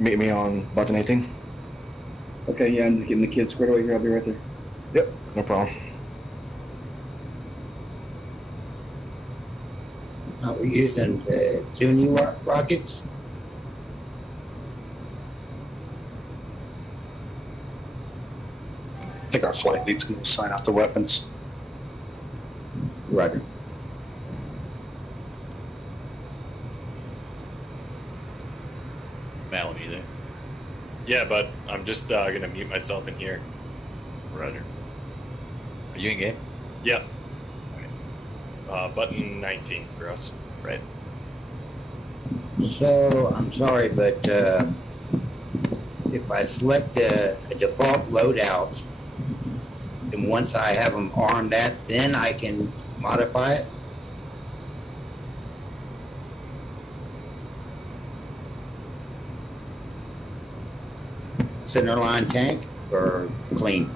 Meet me on button 18. Okay, yeah, I'm just getting the kids squared away here. I'll be right there. Yep, no problem. We're using the Zuni rockets. I think our flight lead's going to sign out the weapons. Roger. Mal, you there? Yeah, but I'm just gonna mute myself in here. Roger. Are you in game? Yeah. Alright. Button 19 for us. Right. So, I'm sorry, but if I select a default loadout, and once I have them armed at, then I can modify it? Centerline tank or clean?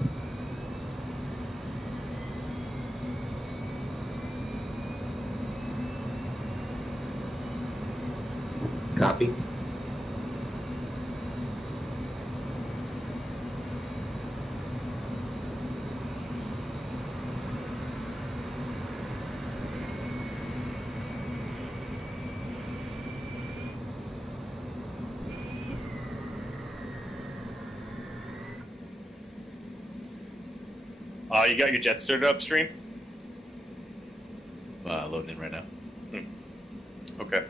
Copy. You got your jet started upstream? Loading in right now. Okay.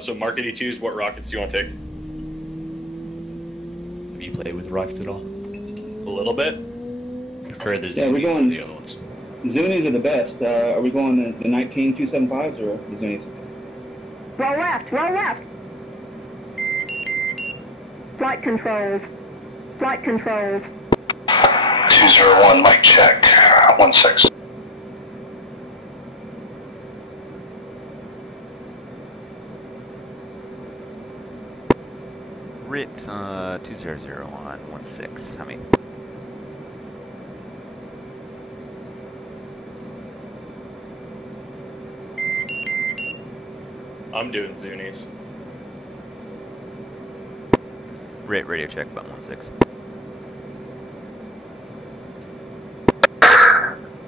So Mark 82s, what rockets do you want to take? Have you played with rockets at all? A little bit. Prefer the Yeah, we're Zunis going- to the other ones. Zunis are the best. Are we going the 19-275s or the Zunis? Roll left, roll left. Flight controls. Flight controls. 201, mic check. 16. RIT 200116. How many? I'm doing Zunis. RIT radio check about 16.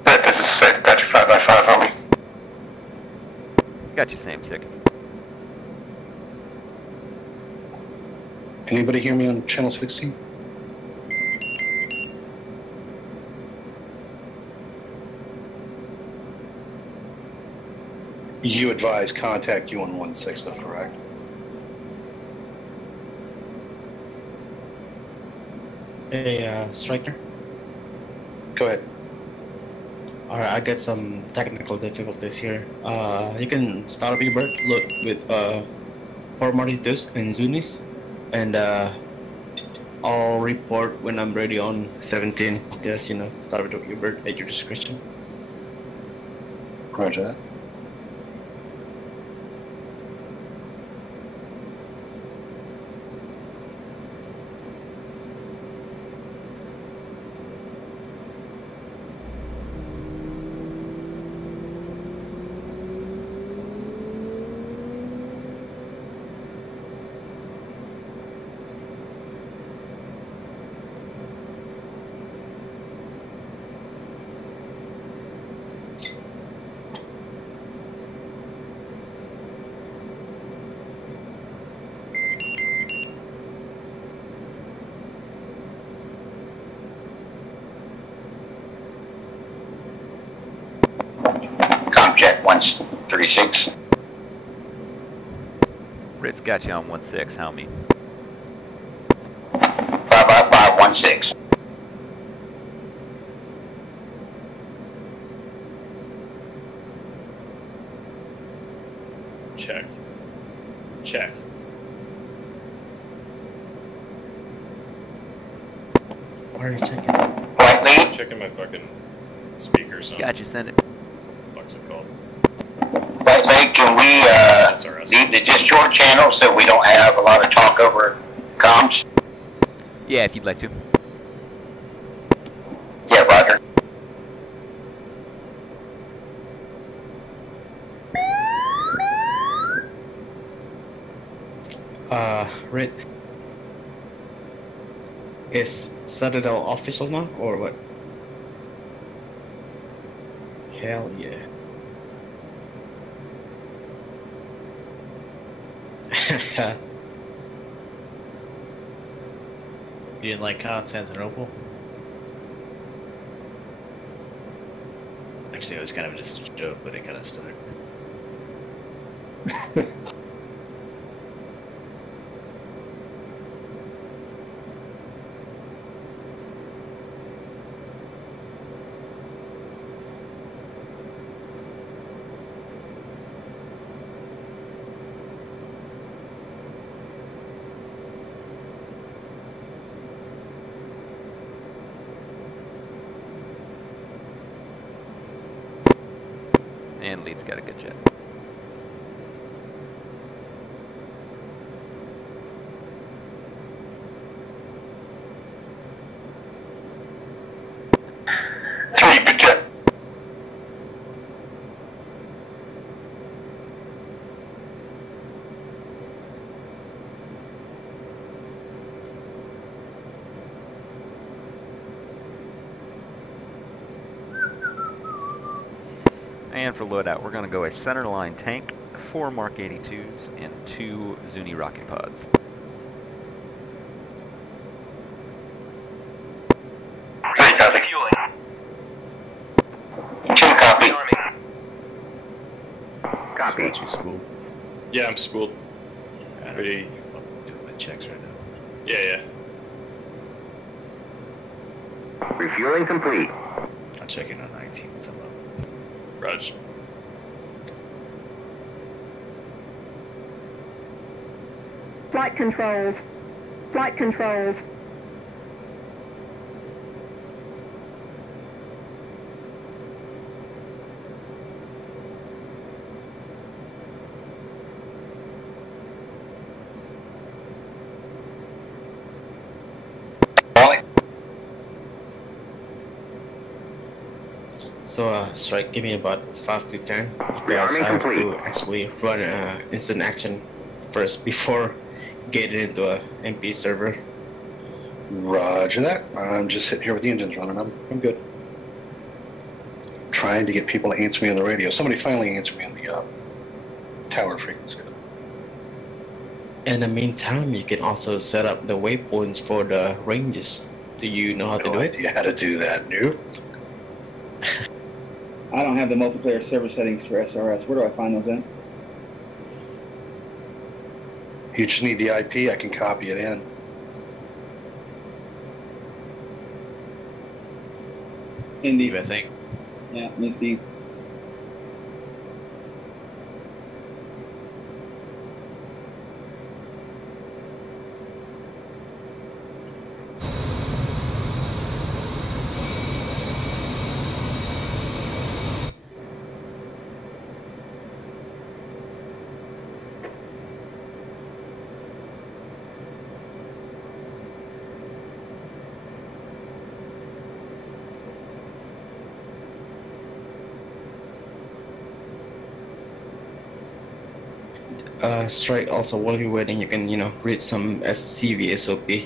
This is sick. Got your 5x5 on me. Got you, same sick. Anybody hear me on channel 16? You advise contact you on 16, though, correct? Hey, Striker. Go ahead. Alright, I get some technical difficulties here. You can start up your bird, look with 442s and Zunis, and I'll report when I'm ready on 17. Just, start with your bird at your discretion. Roger that. Comjet 136. RIT's got you on 16. How many? 55516. Check. Check. Why are you checking? Flight lead. Checking my fucking speakers on. Got you, send it. What the fuck's it called? Flight lead, can we SRS. leave the Discord channel so we don't have a lot of talk over comms? Yeah, if you'd like to. Yeah, Roger. Red. Is Citadel official now, or what? Hell yeah. You didn't like Constantinople? Actually, it was kind of just a joke, but it kind of stuck. And Leeds got a good jet. Three, protect. And for loadout, we're going to go a centerline tank, 4 Mark 82s, and 2 Zuni rocket pods. Three, copy. Fueling. Two, copy. Copy. You school? Yeah, I'm schooled. Pretty. Doing my checks right now. Yeah. Refueling complete. I'll check in on 19 once I'm up. Raj. Flight controls. Flight controls. So, Strike, give me about 5 to 10 because I have to actually run instant action first before getting into a MP server. Roger that. I'm just sitting here with the engines running. I'm good. Trying to get people to answer me on the radio. Somebody finally answered me on the tower frequency. In the meantime, you can also set up the waypoints for the ranges. Do you know how to do it? You had to do that, Noob. I don't have the multiplayer server settings for SRS. Where do I find those at? You just need the IP. I can copy it in. Indeed. I think. Yeah, let me see. Strike, also while you're waiting, you can, read some SCV SOP.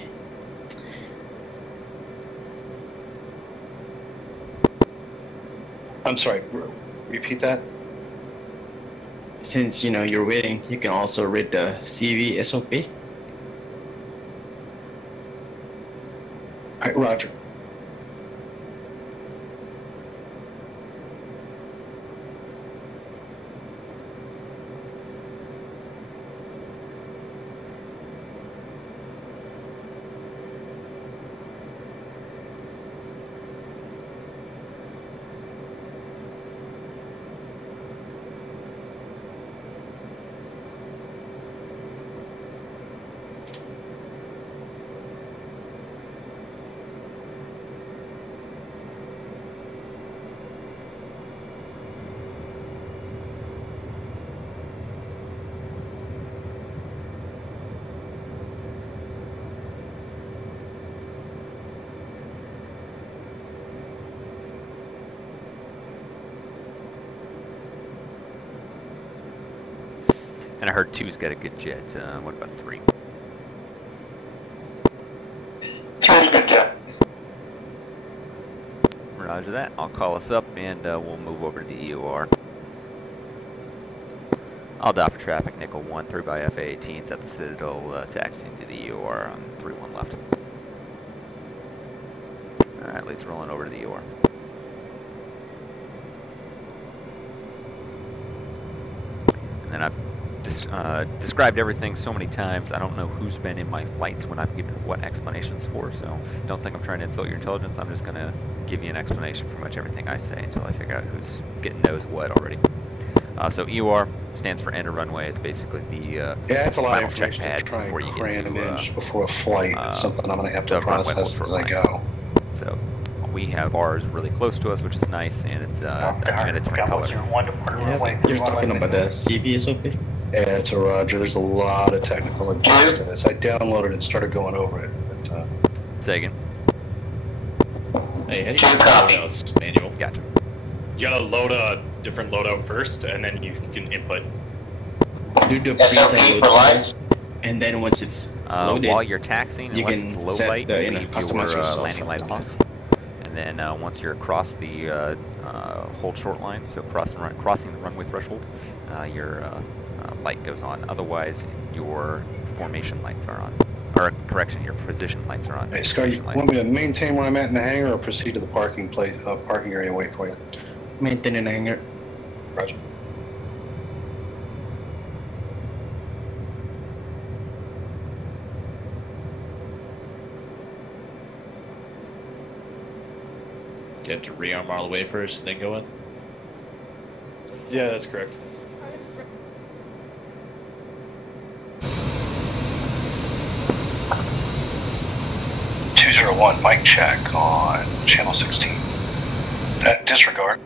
I'm sorry, repeat that? Since, you're waiting, you can also read the CV SOP. All right, Roger. And I heard 2's got a good jet. What about 3? 3's good jet. Roger that. I'll call us up and we'll move over to the EOR. I'll dock for traffic, nickel 1, 3 by FA-18s at the Citadel, taxiing to the EOR on 3-1 left. Alright, leads rolling over to the EOR. And then I've described everything so many times, I don't know who's been in my flights when I've given what explanations for, so don't think I'm trying to insult your intelligence. I'm just going to give you an explanation for much everything I say until I figure out who's getting knows what already. So EOR stands for enter runway. It's basically the Yeah, it's a lot of check information to pad try before and you cram get to in just before a flight. It's something I'm going to have to the runway process hold as I short go. So we have ours really close to us, which is nice, and it's even a different color. You're talking about the CVSOP? Yeah, it's a Roger. There's a lot of technical adjustments to this. I downloaded it and started going over it. But, Say again. Hey, how do you do loadouts, manual? Gotcha. You gotta load a different loadout first, and then you can input. Do the preset load first, and then once it's loaded, while you're taxing, you unless can it's low set light, the, you you know, leave customize your yourself landing light something. off. And then once you're across the hold short line, so crossing the runway threshold, your light goes on. Otherwise, your formation lights are on. Or correction, your position lights are on. hey, Scott, you want me to maintain where I'm at in the hangar or proceed to the parking area and wait for you? Maintain an hangar. Roger. You have to rearm all the way first and then go in? Yeah, that's correct. One mic check on channel 16. Disregard.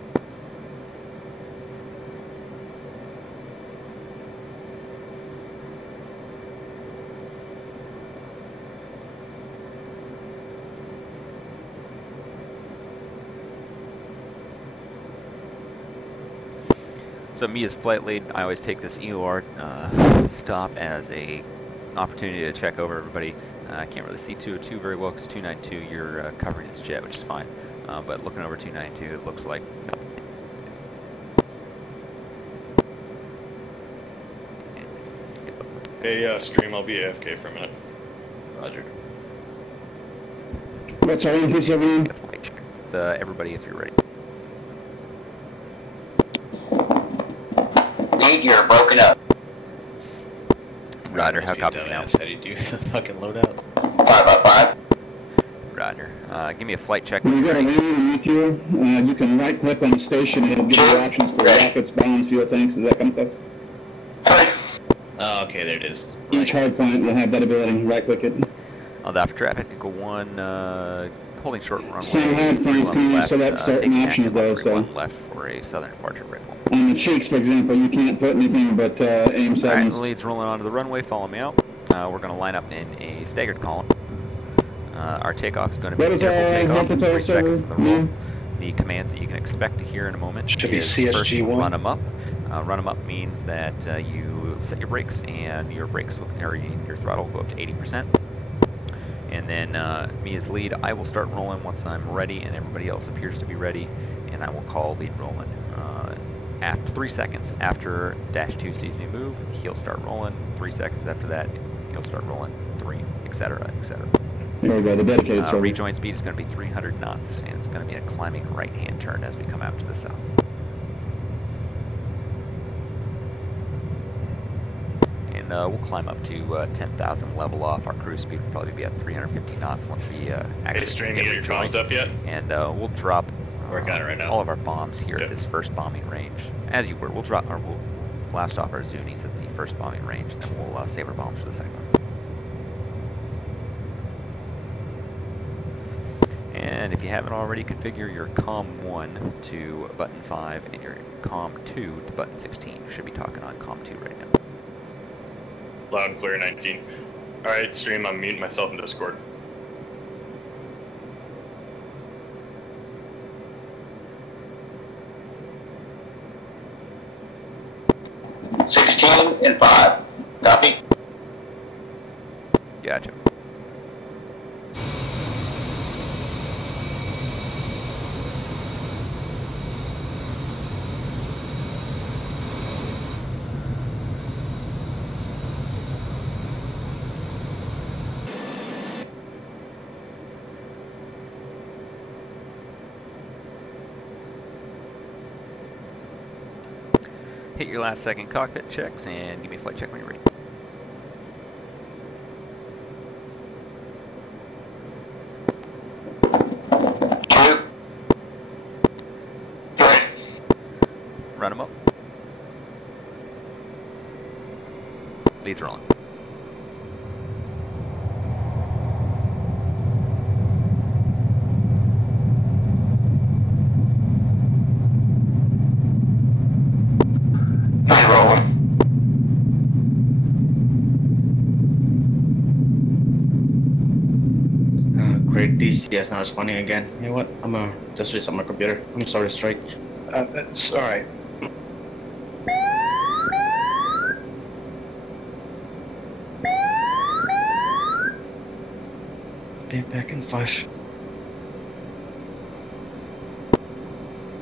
So me as flight lead, I always take this EOR stop as a opportunity to check over everybody. I can't really see 202 very well because 292 you're covering its jet, which is fine. But looking over 292, it looks like Hey, stream, I'll be AFK for a minute. Roger. What's our increase everything? everybody if you're ready. Pete, you're broken up. Roger, how copy now? How do you do the fucking loadout? 555. Roger. Give me a flight check. When you got a landing with you, you can right click on the station and it'll give you options for rockets, bombs, fuel tanks, and that kind of stuff. Oh, okay, there it is. Each hard point will have that ability. Right click it. I'll dial for traffic. Nickel 1, holding short runway. Some hard points can only select certain options though, so. Left for a southern departure break. On the cheeks, for example, you can't put anything but aim Alright, sevens. the lead's rolling onto the runway. Follow me out. We're going to line up in a staggered column. Our takeoff is going to be What a is careful our takeoff, multiple 3 seconds server in the roll. name? The commands that you can expect to hear in a moment Should be is first CSG-1. run them up. Run them up means that you set your brakes and your brakes will, or your throttle will go up to 80%. And then me as lead, I will start rolling once I'm ready and everybody else appears to be ready, and I will call lead rolling. After 3 seconds after -2 sees me move, he'll start rolling. 3 seconds after that, he'll start rolling. 3, etc., etc. There we go, the dedicated server. Rejoin speed is going to be 300 knots, and it's going to be a climbing right-hand turn as we come out to the south. And we'll climb up to 10,000 level off. Our cruise speed will probably be at 350 knots once we actually Hey, stream, you get get your rejoined. comms up yet? And we'll drop Working on it right now. all of our bombs here Yeah. at this first bombing range. As you were, we'll blast off our Zunis at the first bombing range, then we'll save our bombs for the second one. And if you haven't already, configure your COM 1 to button 5 and your COM 2 to button 16. You should be talking on COM 2 right now. Loud and clear, 19. Alright, stream, I'm muting myself in Discord. landing in 5. Copy. Gotcha. Hit your last second cockpit checks and give me a flight check when you're ready. Run them up. Leads rolling. Great, DCS not responding again. You know what? I'm gonna just restart my computer. I'm sorry, Strike. It's all right. Be back in 5.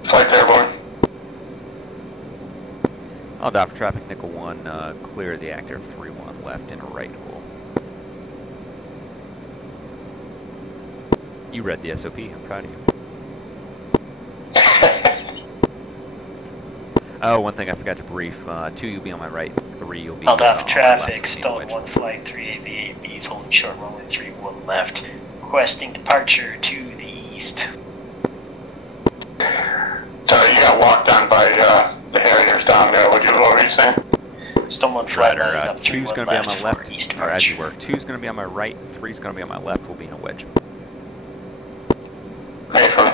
Flight airborne. I'll dial for traffic, nickel 1, clear the active 3-1 left and right hole. You read the SOP, I'm proud of you. Oh, one thing I forgot to brief, 2 you'll be on my right, 3 you'll be I'll dial for on traffic, my left. Stone 1 flight 38VA is holding short runway 31 left, requesting departure to the east. So you got walked on by the Harriers down there. What were you saying? Stone 1 flight Right, lines up 2's 31 going to be on my left left, for east or as you departure. were. 2's going to be on my right, 3's going to be on my left, we'll be in a wedge. Mayfield.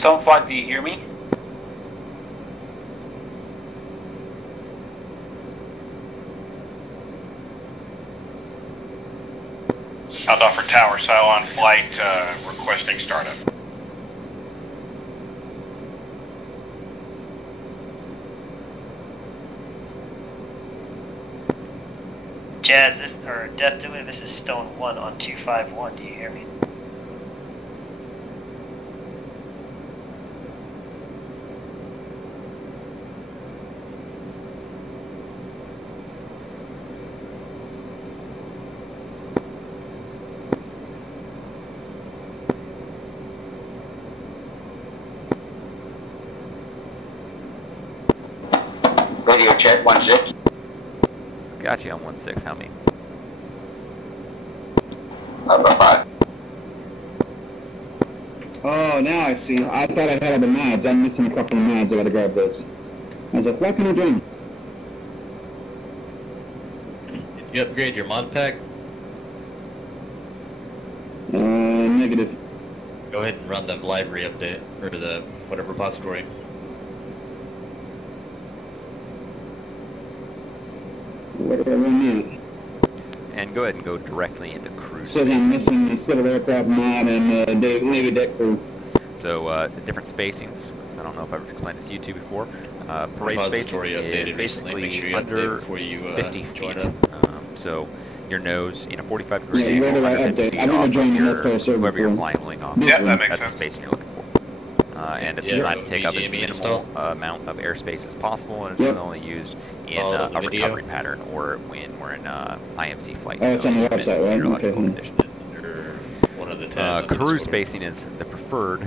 Stone flight, do you hear me? I'll offer tower, Cylon flight, requesting startup. Jazz, Death Dooley, this is Stone 1 on 251, do you hear me? Radio check 1-6. Got you on 1-6, how many? About 5. Oh, now I see. I thought I had all the mods. I'm missing a couple of mods. I gotta grab those. I was like, what can I do? You upgrade your mod pack? Negative. Go ahead and run the library update, or the whatever repository. What do I run now? And go ahead and go directly into cruise Says I'm spacing. missing the civil aircraft mod and Navy deck crew. So the different spacings, so I don't know if I've explained this to you two before. Parade spacing Repository is updated recently. Make basically sure you update under before you 50 join feet. up. So your nose in a 45 degree Yeah, angle, where do I 150 update? feet I've never off joined of the your, military service whoever you're before. flying wing off. Yeah, that makes That's sense. the spacing you're looking for. And it's Yeah, designed to so take up as BGME minimal install. amount of airspace as possible, and it's Yep. really only used in Follow a the video. recovery pattern or when we're in IMC flight. Oh, it's on the zones website, with right? meteorological Okay. conditions. Under one of the tabs. on Cruise Discord. spacing is the preferred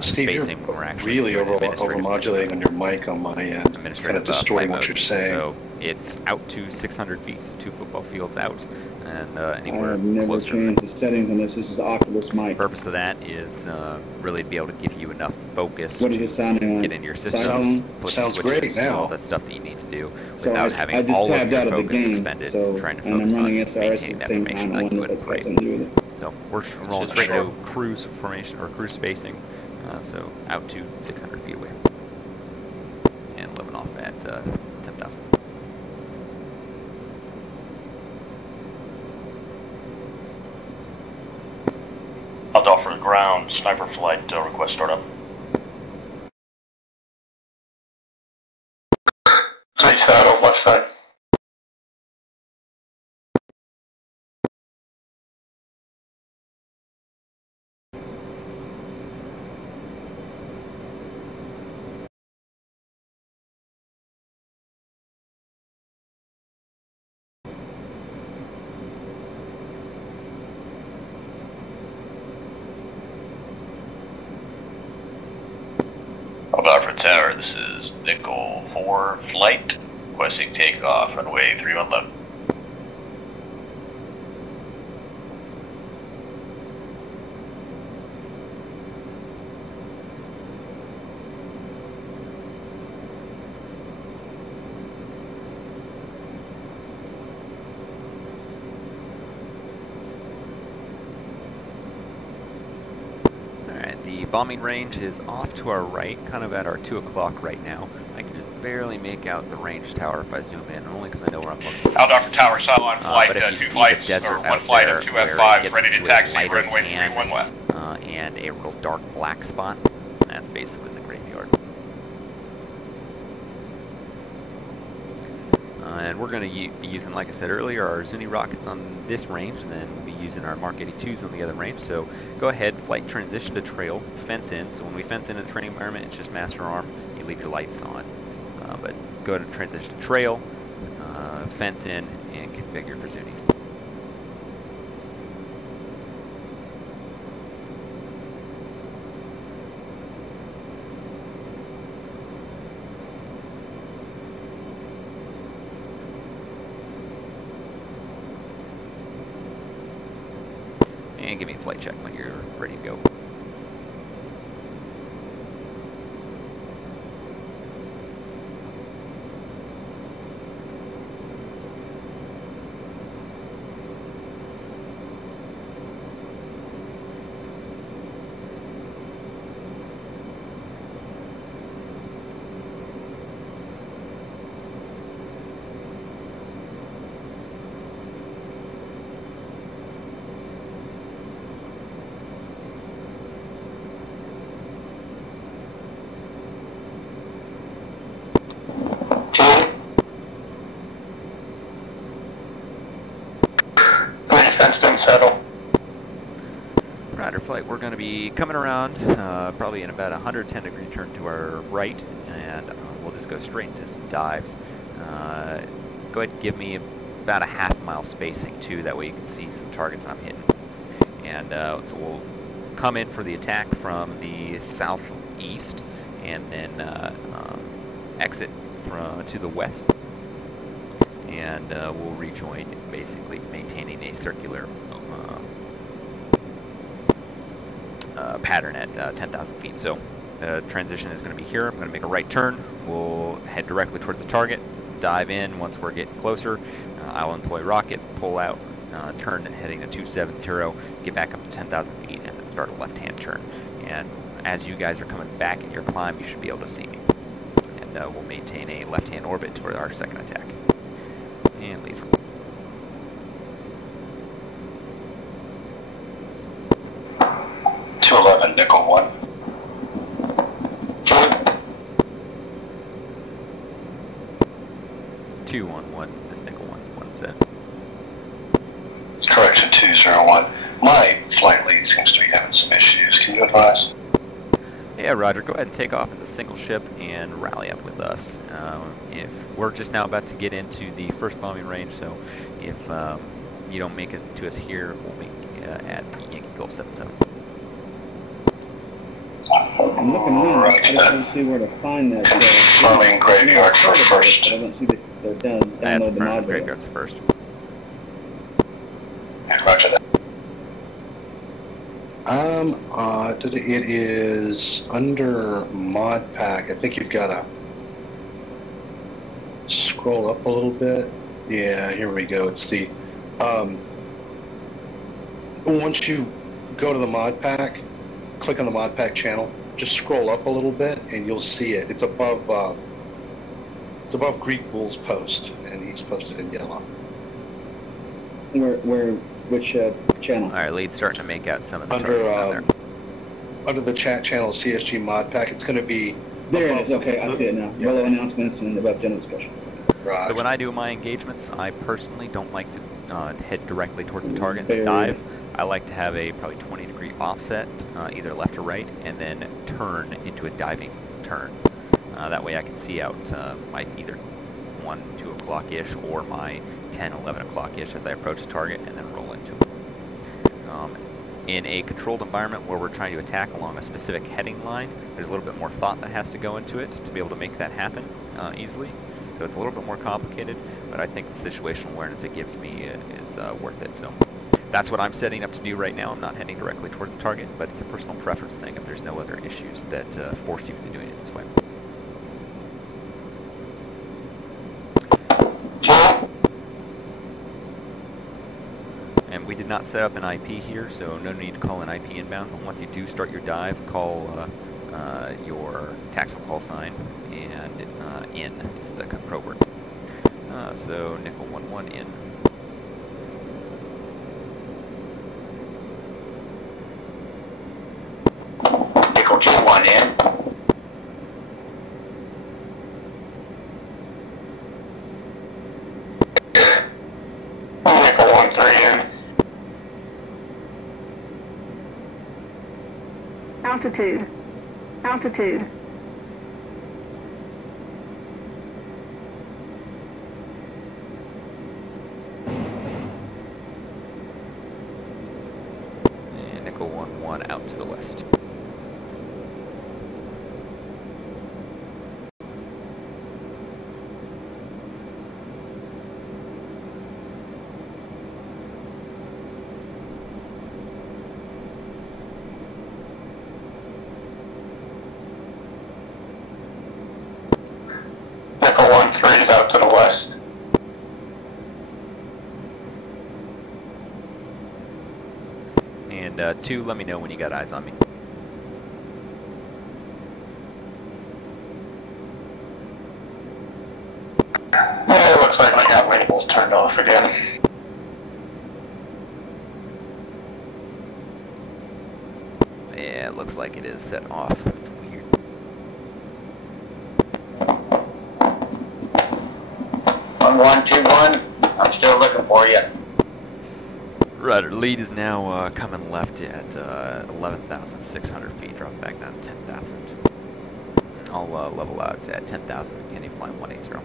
Steve, spacing you're when we're actually really doing administrative- over-modulating on your mic on my end. It's kind administrative of distorting flight what you're modes. saying. So it's out to 600 feet, 2 football fields out, and anywhere I've never closer. changed the settings on this. This is Oculus The mic. purpose of that is really to be able to give you enough focus What is to it sounding like? get into your system, Sounds- put sounds switches, great do now. all that stuff that you need to do So without I having just all of tabbed your out of the focus game, expended so, trying to and I'm focus on running SRS maintaining at the that same information time. I like you wonder would if in that's got parade. something to do with it. So we're rolling Just straight sure. to cruise formation or cruise spacing, so out to 600 feet away, and living off at 10,000. I'll offer the ground. whenever flight request startup. Hi, Saddle, west side. Alpha Tower, this is Nickel 4 flight, requesting takeoff, runway 31 left. The bombing range is off to our right, kind of at our 2 o'clock right now. I can just barely make out the range tower if I zoom in, only because I know where I'm looking. Alpha Tower, solid on flight, but if you 2 see flights, the desert or 1 out flight there of 2 where it F5, gets ready to into a taxi, lighter runway tan, 31 left. and a real dark black spot, that's basically the graveyard. And we're going to be using, like I said earlier, our Zuni rockets on this range, and then we'll be using our Mark 82s on the other range. So go ahead, flight transition to trail, fence in. So when we fence in a training environment, it's just master arm. You leave your lights on. But go ahead and transition to trail, fence in, and configure for Zunis. And give me a flight check when you're ready to go. Rider flight, we're going to be coming around probably in about a 110 degree turn to our right, and we'll just go straight into some dives. Go ahead and give me about a half-mile spacing too, that way you can see some targets I'm hitting. And so we'll come in for the attack from the southeast, and then exit to the west, and we'll rejoin, basically maintaining a circular pattern at 10,000 feet. So the transition is going to be here. I'm going to make a right turn. We'll head directly towards the target, dive in. Once we're getting closer, I'll employ rockets, pull out, turn heading to 270, get back up to 10,000 feet, and then start a left-hand turn. And as you guys are coming back in your climb, you should be able to see me. And we'll maintain a left-hand orbit for our second attack. And leave. Nickel 1. 211, that's Nickel 1 set. Correction 201. My flight lead seems to be having some issues. Can you advise? Yeah, Roger. Go ahead and take off as a single ship and rally up with us. If we're just now about to get into the first bombing range, so if you don't make it to us here, we'll make at the Yankee Gulf 77. I'm looking around. I just don't see where to find that. Confirming graveyard for first. I don't see the download the module. Graveyard's first. Yeah, roger that. It is under mod pack. I think you've got to scroll up a little bit. Yeah, here we go. It's the once you go to the mod pack, click on the mod pack channel. Just scroll up a little bit, and you'll see it. It's above Greek Bull's post, and he's posted in yellow. Which channel? All right, lead's starting to make out some of the Under targets down there. under the chat channel CSG mod pack. It's going to be there. It is. Okay, I see it now. Below announcements and above general discussion. Right. So when I do my engagements, I personally don't like to head directly towards the target and dive. I like to have a probably 20-degree offset, either left or right, and then turn into a diving turn. That way I can see out my either 1, 2 o'clock-ish or my 10, 11 o'clock-ish as I approach the target and then roll into it. In a controlled environment where we're trying to attack along a specific heading line, there's a little bit more thought that has to go into it to be able to make that happen easily. So it's a little bit more complicated, but I think the situational awareness it gives me is worth it. So that's what I'm setting up to do right now. I'm not heading directly towards the target, but it's a personal preference thing if there's no other issues that force you into doing it this way. And we did not set up an IP here, so no need to call an IP inbound. But once you do start your dive, call your tactical call sign, and in is the probe word. So nickel 11 in. Nickel 21 in. Nickel 13 in. Altitude. Altitude. And nickel 11 out to the west. Nickel 13 is out to the west. And 2, let me know when you got eyes on me. Yeah, it looks like I got labels turned off again. Yeah, it looks like it is set off. It's weird. 1121, I'm still looking for you. Right, our lead is now coming left at 11,600 feet, dropping back down to 10,000. I'll level out at 10,000 and you fly 180.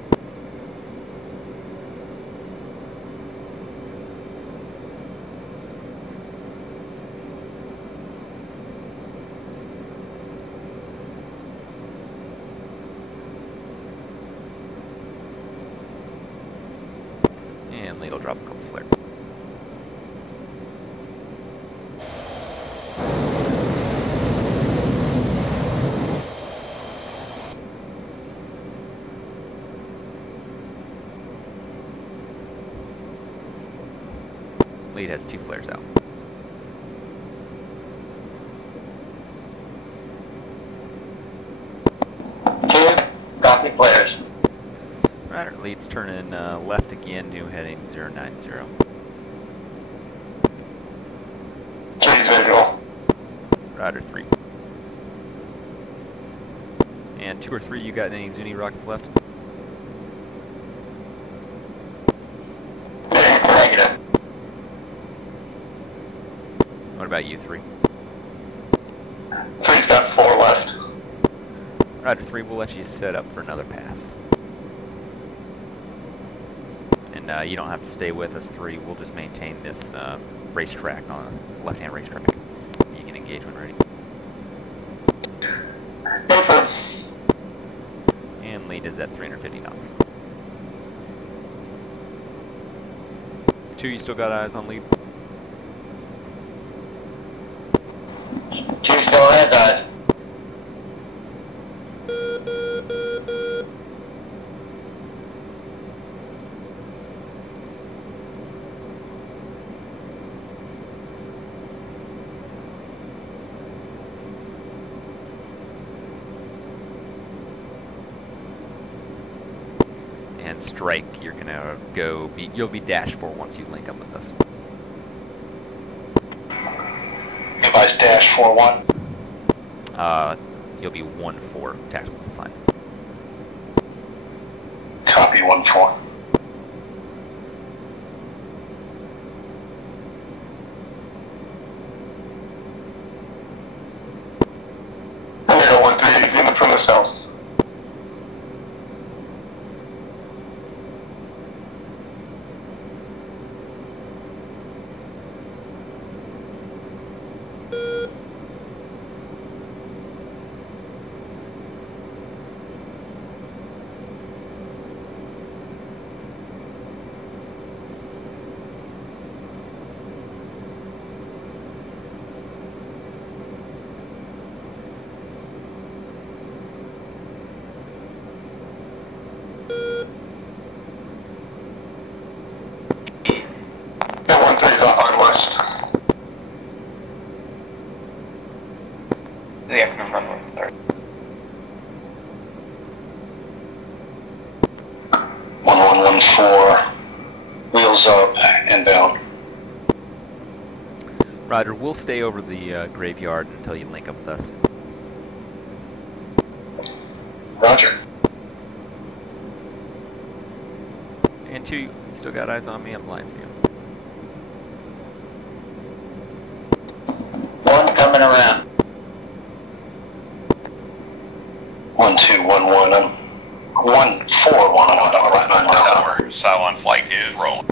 And lead will drop a couple flares. Lead has 2 flares out. Copy flares. Right, our lead's turning left again, new heading 090. 3 visual. Rider 3. And 2 or 3, you got any Zuni rockets left? Negative. What about you, 3? 3's got 4 left. Rider 3, we'll let you set up for another pass. And you don't have to stay with us, 3. We'll just maintain this racetrack on left-hand racetrack. You can engage when ready. And lead is at 350 knots. 2, you still got eyes on lead? 2 still has eyes. And strike, you're gonna go, you'll be dash 4 once you link up with us. Device dash 41. You'll be 1-4 tactical assignment. Copy 1-4. Omega 1-3, unit from the south. Yeah, 1-3's on west. The active runway, sorry. 1114, wheels up, inbound. Roger, we'll stay over the graveyard until you link up with us. Roger. And 2, you still got eyes on me? I'm blind for you. 1 coming around. 1211. I'm 141 on right now. Tower, Cylon flight is rolling.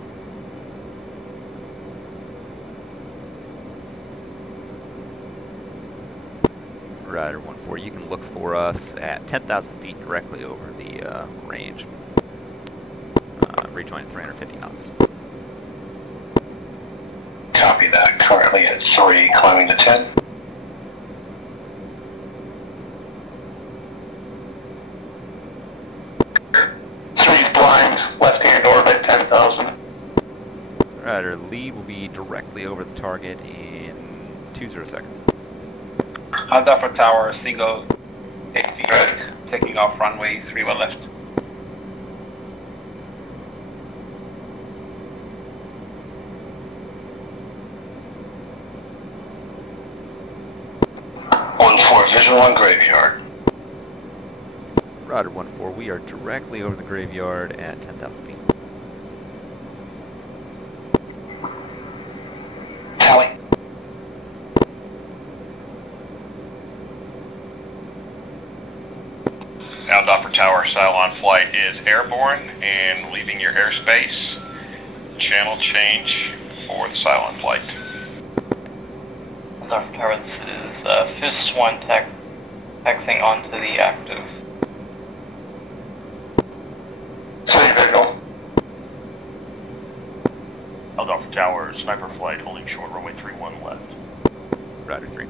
Rider 1-4, you can look for us at 10,000 feet directly over the range. Rejoin at 350 knots. Copy that. Currently at 3, climbing to 10. Blind, left-hand orbit, 10,000. Rider, Lee will be directly over the target in 20 seconds. Alpha for Tower, single 58, taking off runway 31 left. Visual on graveyard. Roger 1-4, we are directly over the graveyard at 10,000 feet. Tally. Now Doppler Tower, Cylon flight is airborne and leaving your airspace. Channel change for the Cylon flight. Doppler Tower, this is Fist 1 taxing onto the active. City signal. Doppler Tower, sniper flight holding short runway 31 left. Rider 3.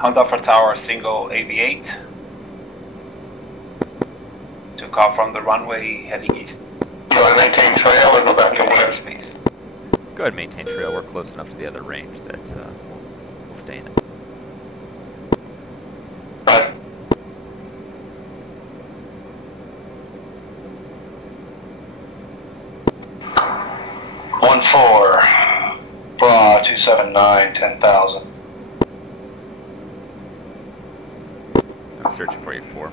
Doppler Tower, single AV8. Took off from the runway, heading east. Do I maintain trail or go back to west? Go ahead and maintain trail. We're close enough to the other range that we'll stay in it. Right. One four, bra 279, 10,000. I'm searching for you 4.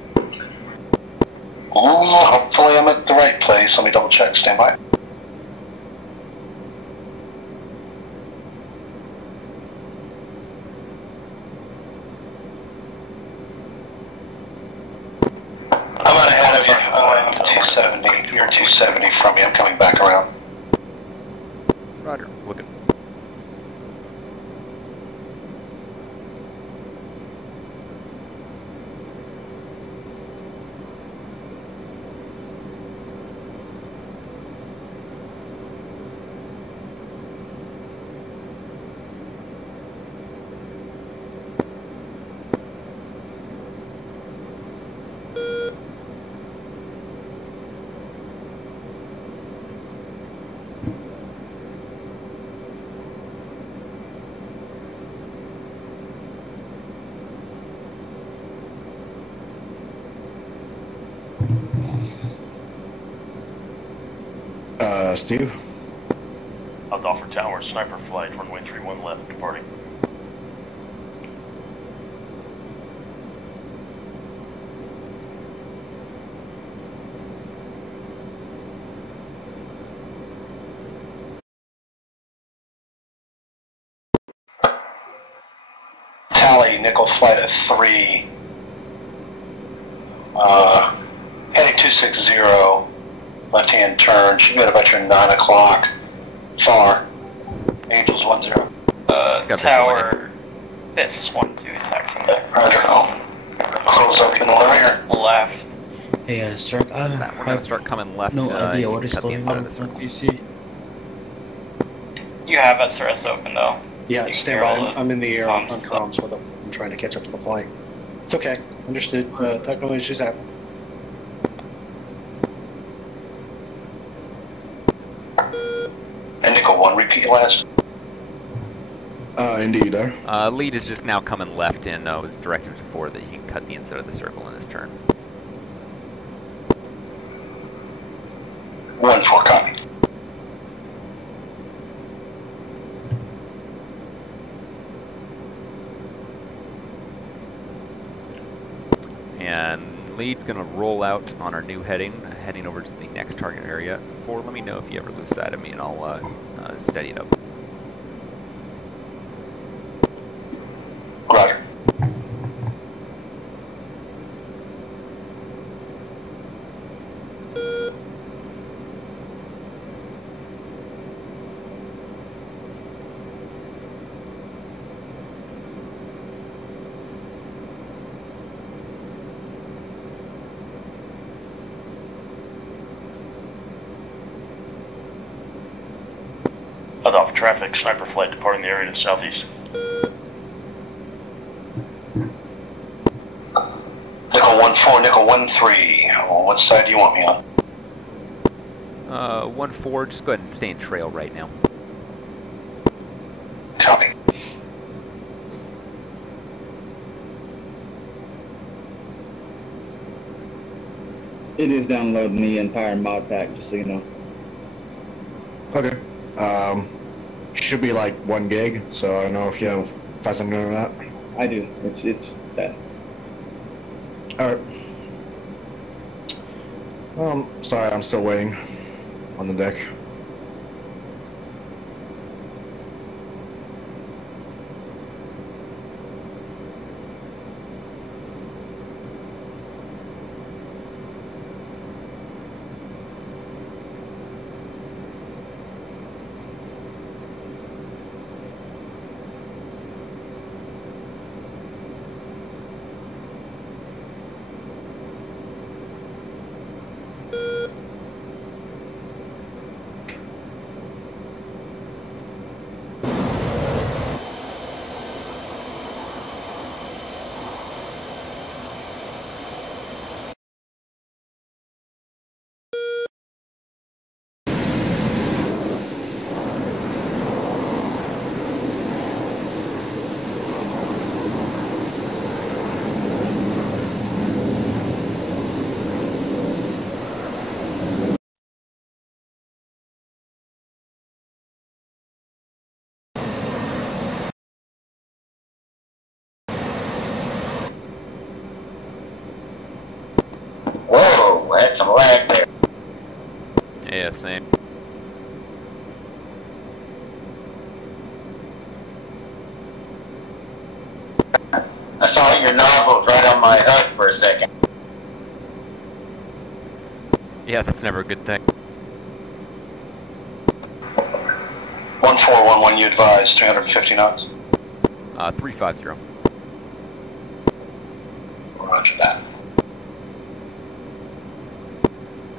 Hopefully I'm at the right place. Let me double check. Stand by. I'm out ahead of you. I'm 270. You're 270 from me. I'm coming back around. Roger. Looking. Steve. Alpha Tower, sniper flight, runway 31 left, departing. Tally, nickel flight of 3. Heading 260, left-hand turn. Should be at about your 9 o'clock. Far. Angels 10. Tower, this is 12, taxi. Roger, close up in the here. Left. Hey, Stark, We're going to start coming left. No idea what is cut the going inside on of the circle. on PC. You have SRS open though. Yeah, You stand can by. hear I'm in the air comms on comms with them. I'm trying to catch up to the flight. It's okay. Understood. Technical issues happen. And nickel 1, repeat your last. Indeed, Lead is just now coming left and was directed before that he can cut the inside of the circle in his turn. 1-4, copy. And lead's going to roll out on our new heading over to the next target area. Let me know if you ever lose sight of me and I'll steady it up. Roger. Alpha traffic, sniper flight departing the area to the southeast. Nickel 1-4, nickel 1-3. Well, what side do you want me on? 1-4, just go ahead and stay in trail right now. Copy. It is downloading the entire mod pack, just so you know. Okay. Should be like 1 gig, so I don't know if you have fast internet or not. I do. It's fast. Alright. Sorry, I'm still waiting on the deck. Whoa, that's some lag there. Yeah, same. I saw your nozzles right on my HUD for a second. Yeah, that's never a good thing. 1411, you advise, 350 knots. 350. Roger that.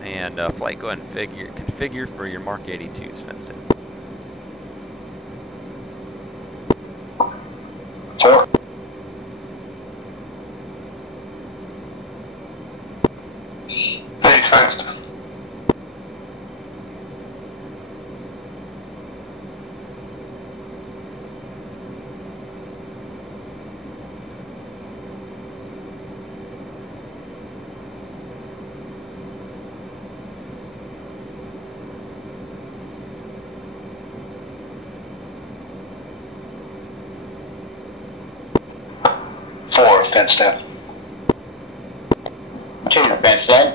And flight, go ahead and configure for your Mark 82s fenced in. 4. Hey, fenced. Understand. 2 defense then.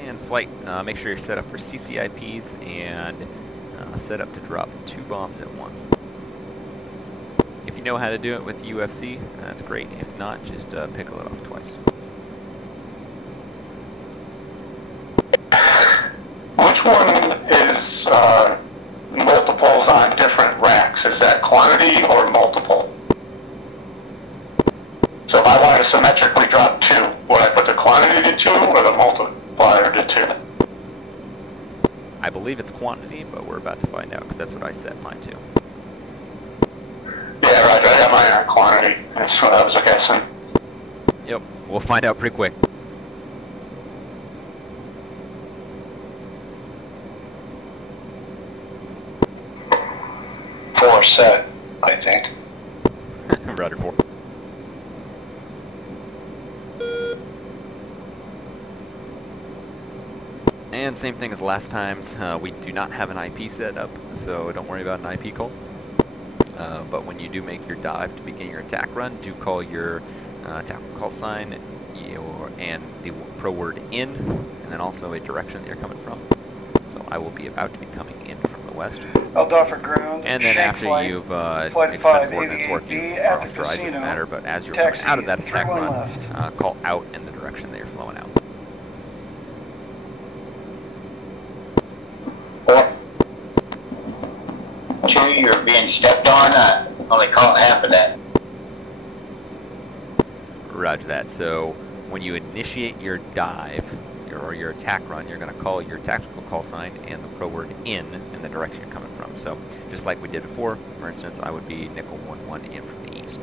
And flight, make sure you're set up for CCIPs and set up to drop 2 bombs at once. If you know how to do it with UFC, that's great. If not, just pickle it off twice. Which one is multiples on different racks? Is that quantity or multiple? So if I wanted to symmetrically drop 2, would I put the quantity to 2 or the multiplier to 2? I believe it's quantity, but we're about to find out because that's what I set mine to. Yeah, right. I got mine on quantity. That's what I was guessing. Yep, we'll find out pretty quick. Four set, I think. Rudder 4. And same thing as last times, we do not have an IP set up, so don't worry about an IP call. But when you do make your dive to begin your attack run, do call your attack call sign and the pro word in, and then also a direction that you're coming from. So I will be about to be coming in from the west. Eldorfer ground. And then after you've expended coordinates, or if you are off drive, doesn't matter, but as you're coming out of that attack run, call out in the direction that you're flowing out. Two, you're being stepped on. Only caught half of that. Roger that. So when you initiate your dive or your attack run, you're going to call your tactical call sign and the pro word in the direction you're coming from. So just like we did before, for instance, I would be nickel 1-1 in from the east.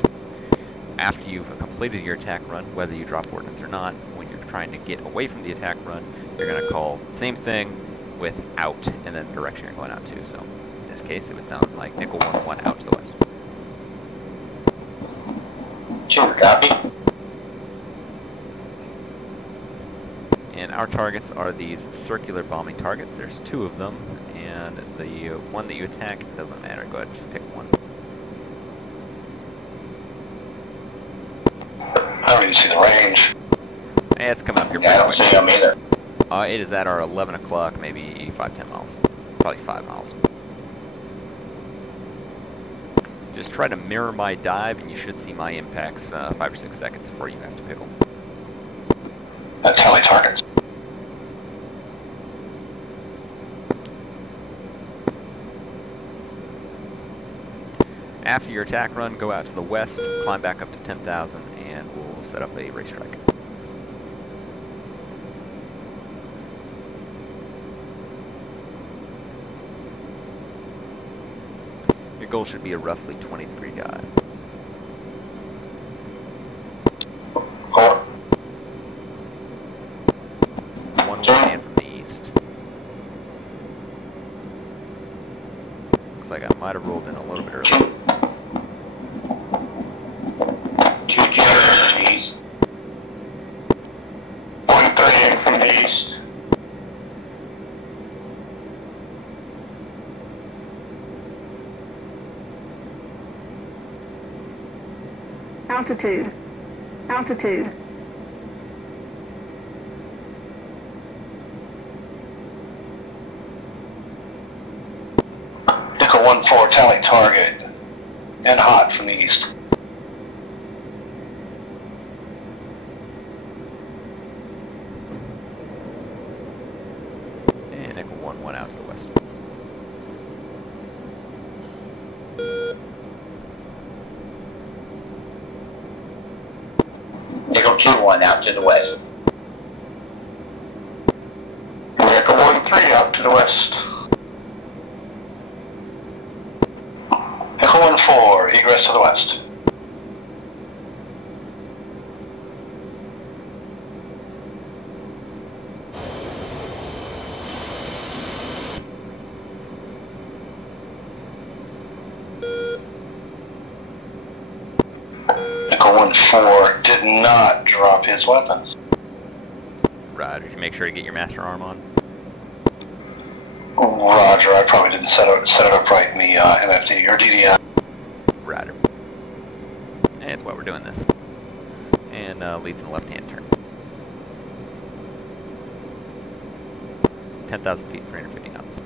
After you've completed your attack run, whether you drop ordnance or not, when you're trying to get away from the attack run, you're going to call same thing with out and then the direction you're going out to. So in this case, it would sound like nickel 1-1 out to the west. Sure, copy. And our targets are these circular bombing targets. There's 2 of them, and the one that you attack doesn't matter. Go ahead and just pick one. I don't even see the range. It's coming up here. Yeah, I don't see them either. It is at our 11 o'clock, maybe 5-10 miles. Probably 5 miles. Just try to mirror my dive, and you should see my impacts 5 or 6 seconds before you have to pickle. Tele targets. After your attack run, go out to the west, climb back up to 10,000, and we'll set up a racetrack. Your goal should be a roughly 20-degree dive. One way in from the east. Looks like I might have rolled in a little bit early. 130 in from the east. Altitude. Altitude. Nickel 1-4 tally target. And hot from the east. And nickel 1-1 out to the west. Nickel 2-1 out to the west. Nickel 1-3 out to the west. Nickel 1-4 egress to the west. Nickel 1-4 did not drop his weapons. Roger, did you make sure to get your master arm on? Roger, I probably didn't set it up right in the MFD or DDI. Roger. seconds while we're doing this. And leads in the left-hand turn. 10,000 feet, 350 knots.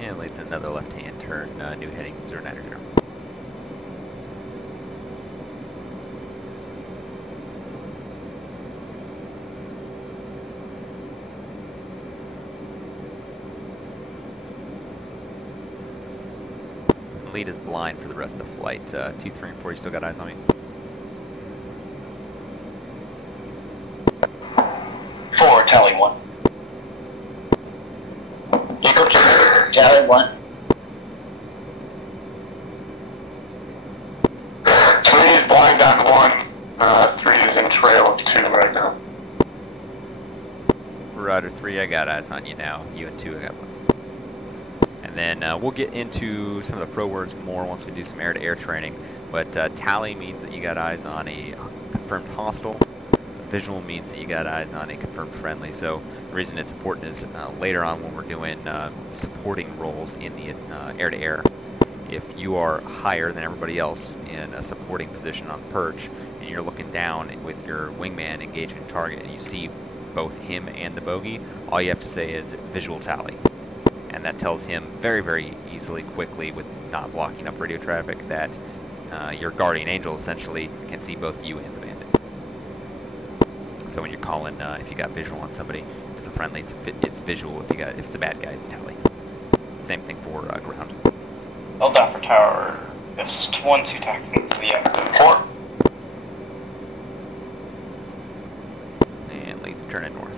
And leads another left-hand turn, new heading 090. Lead is blind for the rest of the flight. 2, 3, and 4, you still got eyes on me? 4, tally 1. Tally 1. 3 is blind on 1. 3 is in trail of 2 right now. Roger 3, I got eyes on you now. You and 2, I got 1. And then we'll get into some of the pro words more once we do some air-to-air training. But tally means that you got eyes on a confirmed hostile. Visual means that you got eyes on a confirmed friendly. So the reason it's important is later on when we're doing supporting roles in the air-to-air, if you are higher than everybody else in a supporting position on perch, and you're looking down with your wingman engaging a target, and you see both him and the bogey, all you have to say is visual tally. And that tells him very, very easily, quickly, with not blocking up radio traffic, that your guardian angel essentially can see both you and the bandit. So when you're calling, if you got visual on somebody, if it's a friendly, it's visual. If it's a bad guy, it's tally. Same thing for ground. Hold out for tower. It's 1-2 taxing to the up. 4. And leads turning north.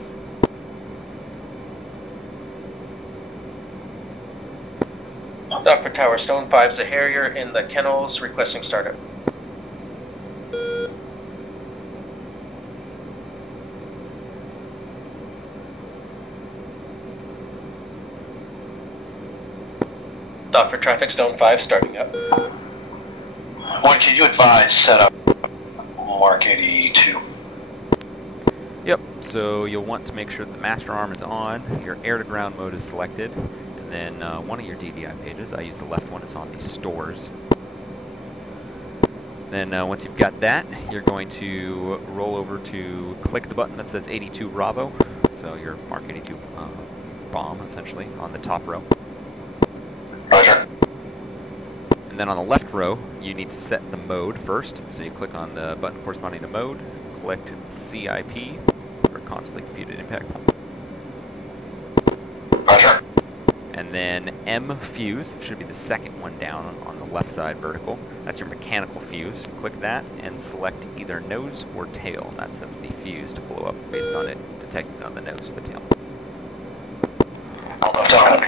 Dr. Tower, Stone 5's the Harrier in the kennels requesting startup. Dr. Traffic, Stone 5 starting up. What can you advise set up Mark 82? Yep, so you'll want to make sure that the master arm is on, your air-to-ground mode is selected, and then one of your DDI pages, I use the left one, is on the stores. Then once you've got that, you're going to roll over to click the button that says 82 Bravo, so your Mark 82 bomb, essentially, on the top row. Roger. And then on the left row, you need to set the mode first, so you click on the button corresponding to mode, click CIP, or constantly computed impact. Roger. And then M fuse should be the second one down on the left side vertical. That's your mechanical fuse. Click that and select either nose or tail. That sets the fuse to blow up based on it detected on the nose or the tail.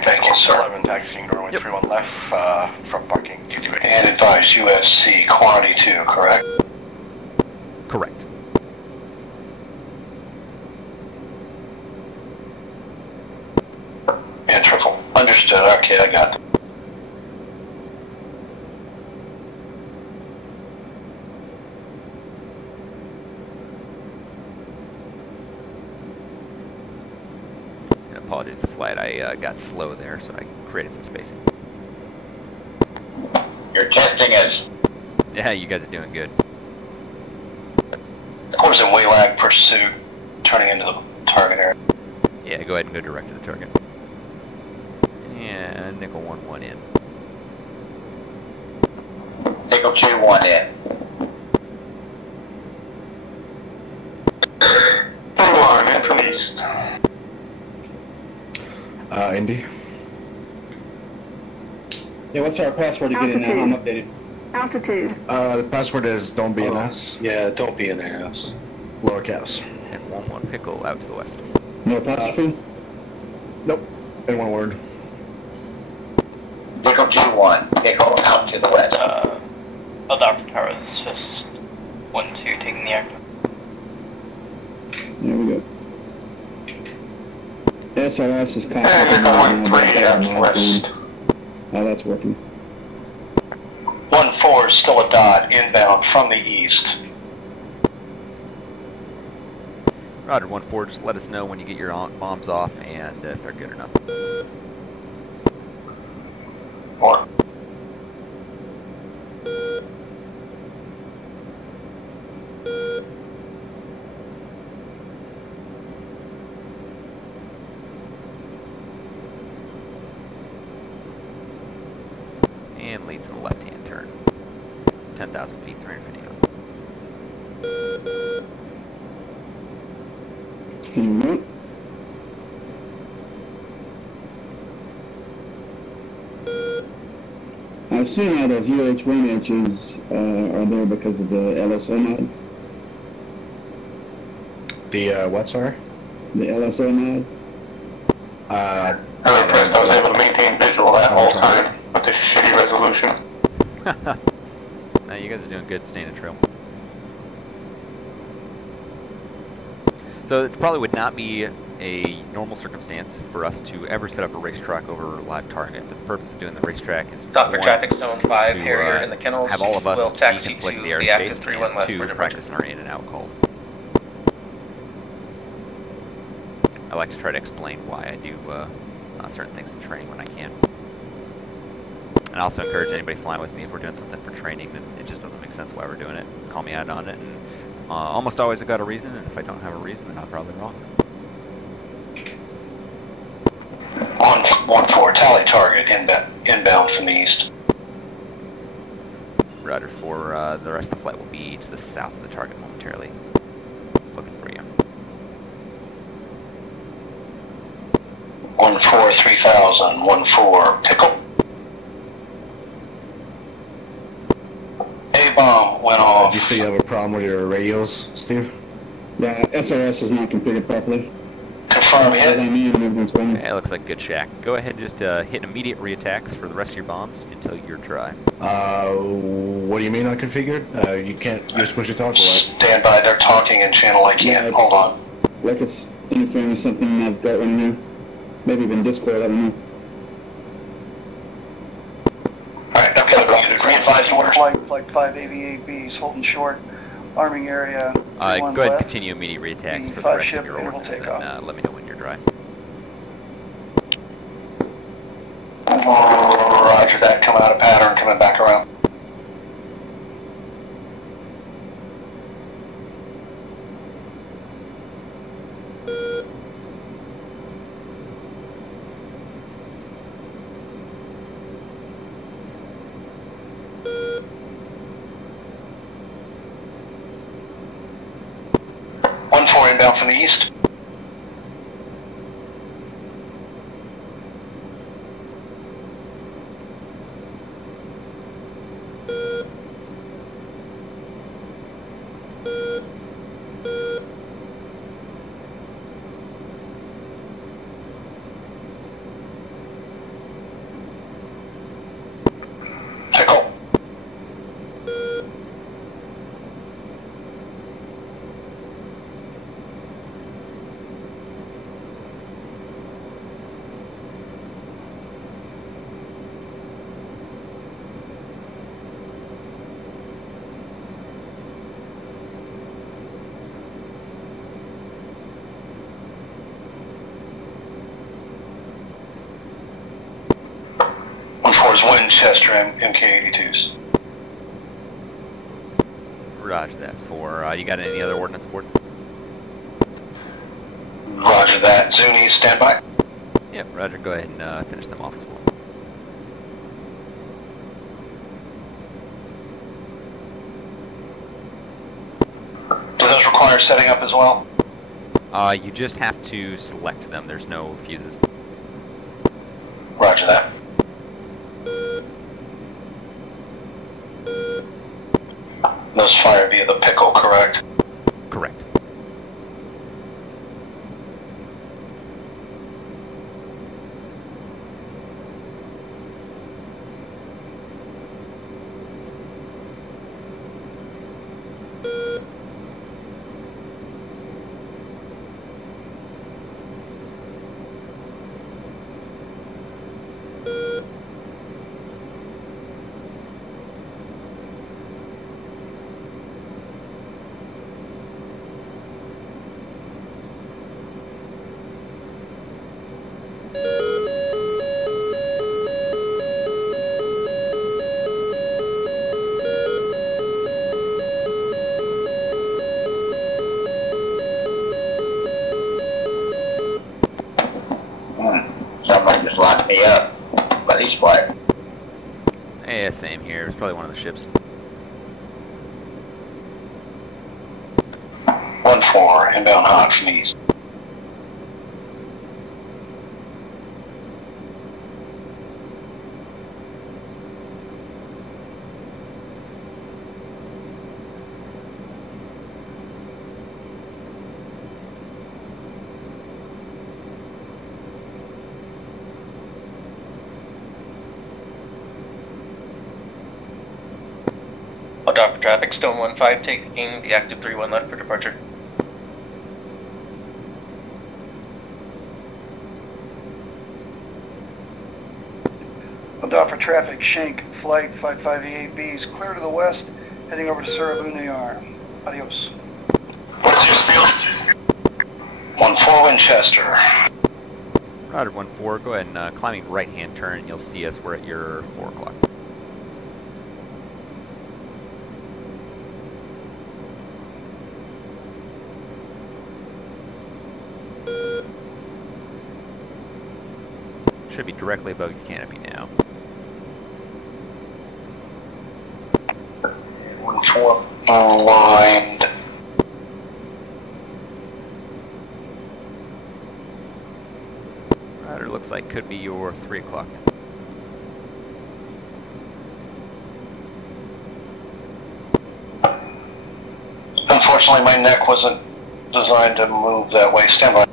Thank you, sir. 11 taxiing runway 31 left from parking 228. And advise USC quantity 2, correct? Correct. And triple. Understood. Okay, I got it. And apologies, the flight, I got slow there, so I created some spacing. You're testing us. Yeah, you guys are doing good. Course in Waylag pursuit, turning into the target area. Yeah, go ahead and go direct to the target. And nickel 1-1 in. Nickel 2-1 in. 1 in from east. Indy. Yeah, what's our password to get in now? I'm updated. Altitude. The password is don't be an ass. Yeah, don't be an ass. Lowercase. And 11 Pickle out to the west. No apostrophe? Nope. In one word. Pickle G1, pickle out to the west. Dr. Tower, this is just 1-2 taking the act. There we go. SRS is copy. And you're going 3 west. Oh, that's working. 1-4 is still a dot inbound from the east. Roger, 1-4, just let us know when you get your bombs off and if they're good or not. Or And leads in the left-hand turn. 10,000 feet, 350 up. I assume all those UH-1Hs are there because of the LSO mod. The what, sorry? The LSO mod. I was able to maintain visual that whole time with this shitty resolution. No, you guys are doing good staying in trail. So it probably would not be a normal circumstance for us to ever set up a racetrack over a live target, but the purpose of doing the racetrack is Stop for one, traffic zone 5 to Harrier in the kennels. have all of us will taxi deconflict to the the active airspace, 31 and left 2, for practice in our in and out calls. I like to try to explain why I do certain things in training when I can. And I also encourage anybody flying with me, if we're doing something for training and it just doesn't make sense why we're doing it, call me out on it. And almost always I've got a reason, and if I don't have a reason, then I'm probably wrong. 1-4, tally target inbound from the east. Roger, for the rest of the flight will be to the south of the target momentarily. Looking for you. 1-4, 3000, 1-4, pickle. A-bomb went off. Did you say you have a problem with your radios, Steve? Yeah, SRS is not configured properly. Confirm hit. Okay, looks like good shack. Go ahead and just hit immediate reattacks for the rest of your bombs until you're dry. What do you mean not configured? You can't, you're supposed to talk to it. Stand by, they're talking in channel, I can't, Yeah, hold on. Like it's interfering with something I've got in here. Maybe even Discord, I don't know. Alright, I've got a green advisory orders. Flight 5 AV-8Bs holding short, arming area. Go ahead and continue immediate reattacks for the rest of your ordnance, and let me know when you're dry. Roger that, coming out of pattern, coming back around. Inbound from the east. Pickle. Winchester MK-82s. Roger that. For you got any other ordnance aboard? Roger that. Zuni, stand by. Yep, Roger. Go ahead and finish them off as well. Do those require setting up as well? You just have to select them. There's no fuses. Roger that. Those fire via the pickle, correct? Correct. Somebody just locked me up by these flares. Yeah, same here. It's probably one of the ships. 1-4, inbound hot from east. Dock for traffic, Stone 15, taking the active 3-1 left for departure. Dock for traffic, Shank, flight 55EAB is clear to the west, heading over to Sarabu Nayar. Adios. 1-4 Winchester. Roger, 1-4. Go ahead and climbing right-hand turn, and you'll see us. We're at your 4 o'clock. Should be directly above your canopy now. 1-4 aligned. Roger, looks like could be your 3 o'clock. Unfortunately, my neck wasn't designed to move that way. Stand by.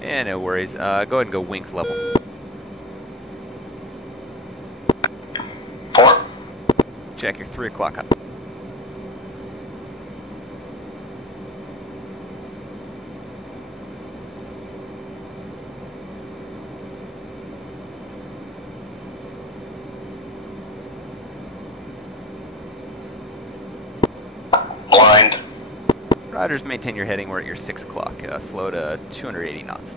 Yeah, no worries. Go ahead and go wings level. 4. Check your 3 o'clock up. Blind. Rogers, maintain your heading. We're at your 6 o'clock. Slow to 280 knots.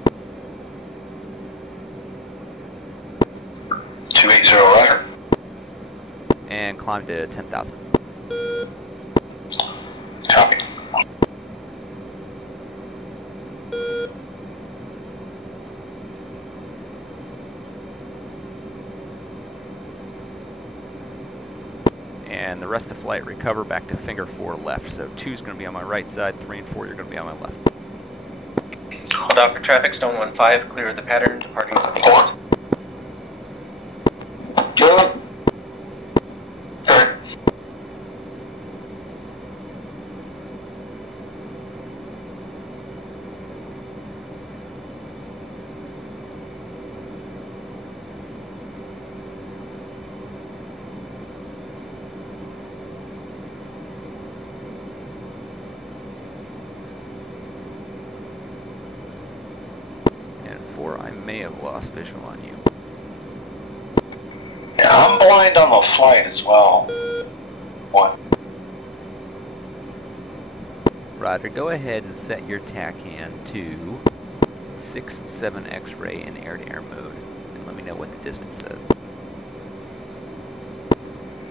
280, Roger. And climb to 10,000. Copy. And the rest of the flight, recover back to finger 4 left. So 2 is going to be on my right side, 3 and 4 you're going to be on my left. Hold out for traffic, Stone 15, clear the pattern, departing to the east. 2. 3. And 4, I may have lost visual on you. Yeah, I'm blind on the flight as well. 1. Roger, go ahead and set your TAC hand to 6-7 X-ray in air-to-air mode. And let me know what the distance says.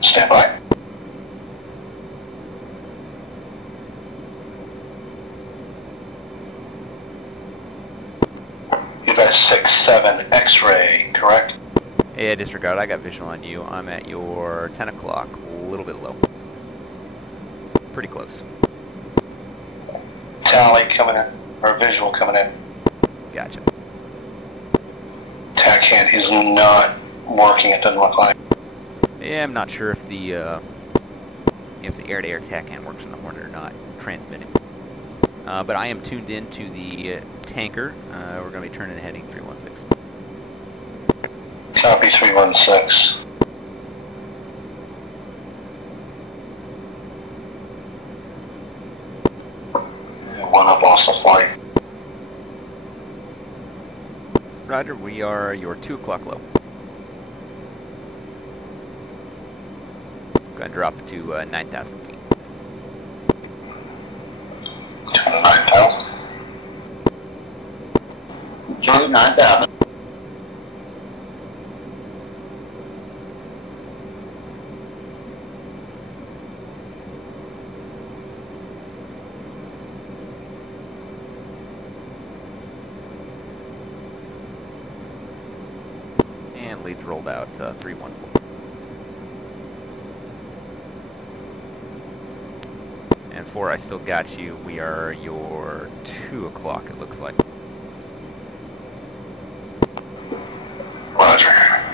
Stand by. You got 6-7 X-ray, correct? Yeah, disregard. I got visual on you. I'm at your 10 o'clock, a little bit low. Pretty close. Tally coming in, or visual coming in. Gotcha. TAC hand is not working, it doesn't look like. Yeah, I'm not sure if the if the air-to-air TACAN works on the Hornet or not, transmitting. But I am tuned in to the tanker. We're going to be turning and heading 316. Copy 316. One up lost the flight. Roger, we are your 2 o'clock low. Go ahead and drop it to 9,000 feet. To 9,000. To 9,000. And leads rolled out 314. And 4, I still got you. We are your 2 o'clock, it looks like. Roger.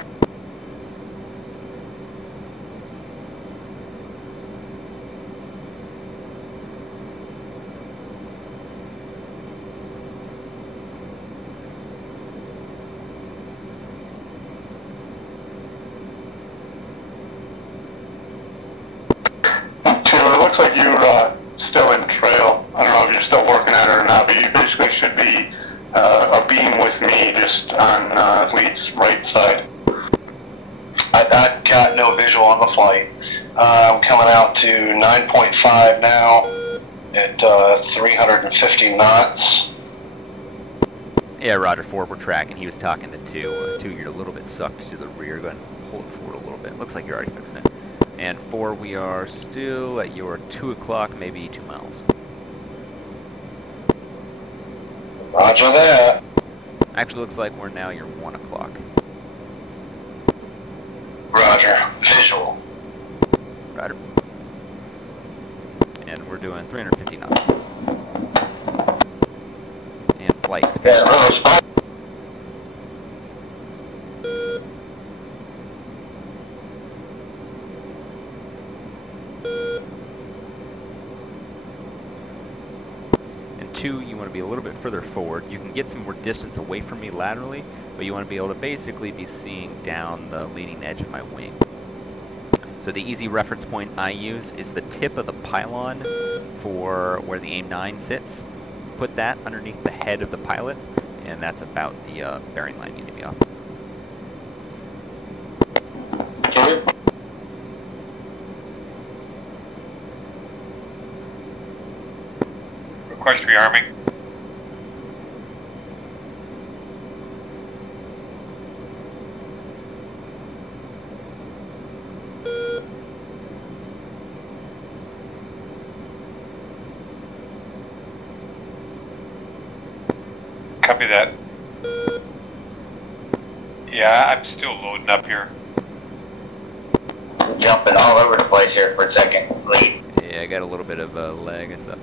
It looks like you're still in trail. I don't know if you're still working at it or not, but you basically should be a beam with me just on lead's right side. I got no visual on the flight. I'm coming out to 9.5 now at 350 knots. Yeah, Roger, 4, we're tracking. He was talking to 2. 2, you're a little bit sucked to the rear. Go ahead and pull it forward a little bit. Looks like you're already fixing it. And 4, we are still at your 2 o'clock, maybe 2 miles. Roger that. Actually, looks like we're now your 1 o'clock. Roger. Visual. Roger. And we're doing 350 knots. And flight. Yeah, and 2, you want to be a little bit further forward. You can get some more distance away from me laterally, but you want to be able to basically be seeing down the leading edge of my wing. So the easy reference point I use is the tip of the pylon for where the AIM-9 sits. Put that underneath the head of the pilot, and that's about the bearing line you need to be off. Request rearming. Copy that. Yeah, I'm still loading up here. Jumping all over the place here for a second. Lead. Yeah, I got a little bit of lag and stuff.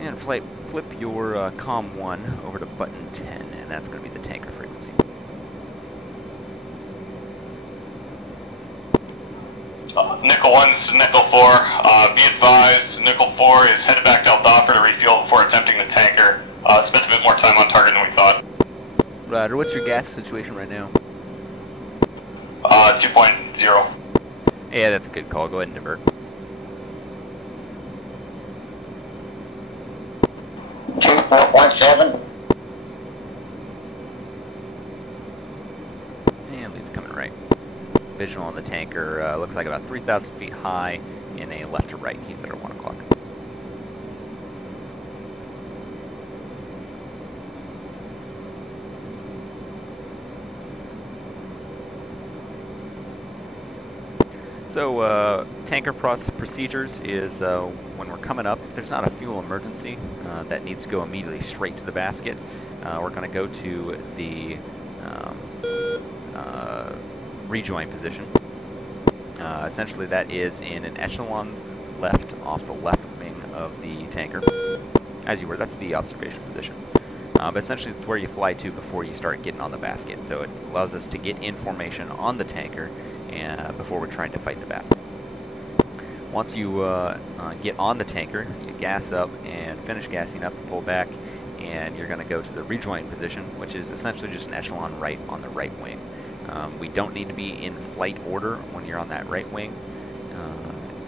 And flight, flip your COM 1 over to button 10, and that's going to be the tanker frequency. Nickel 1 to Nickel 4. Be advised, Nickel 4 is headed back to El Doffer to refuel before attempting the tanker. Spent a bit more time on target than we thought. Roger, what's your gas situation right now? 2.0. Yeah, that's a good call. Go ahead and divert. 4.7. And lead's coming right. Visual on the tanker looks like about 3,000 feet high in a left to right. He's at our 1 o'clock. So tanker procedures is when we're coming up, if there's not a fuel emergency that needs to go immediately straight to the basket, we're going to go to the rejoin position. Essentially that is in an echelon left off the left wing of the tanker. As you were, that's the observation position. But essentially it's where you fly to before you start getting on the basket. So it allows us to get in formation on the tanker and before we're trying to fight the battle. Once you get on the tanker, you gas up and finish gassing up, pull back, and you're going to go to the rejoin position, which is essentially just an echelon right on the right wing. We don't need to be in flight order when you're on that right wing,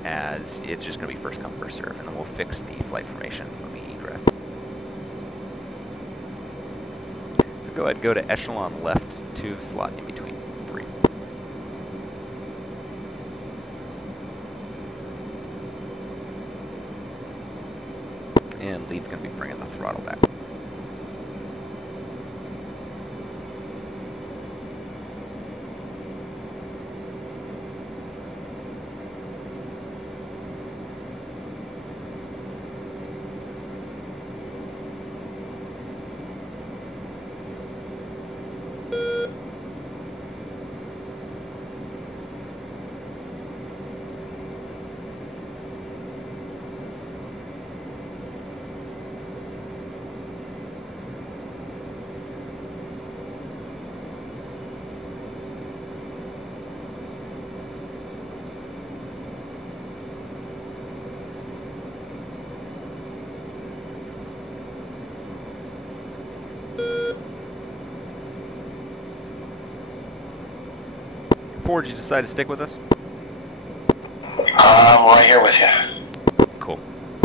as it's just going to be first come first serve, and then we'll fix the flight formation when we egress. So go ahead and go to echelon left 2, slot in between 3. And lead's going to be bringing the throttle back. Ford, did you decide to stick with us? I'm right here with you. Cool.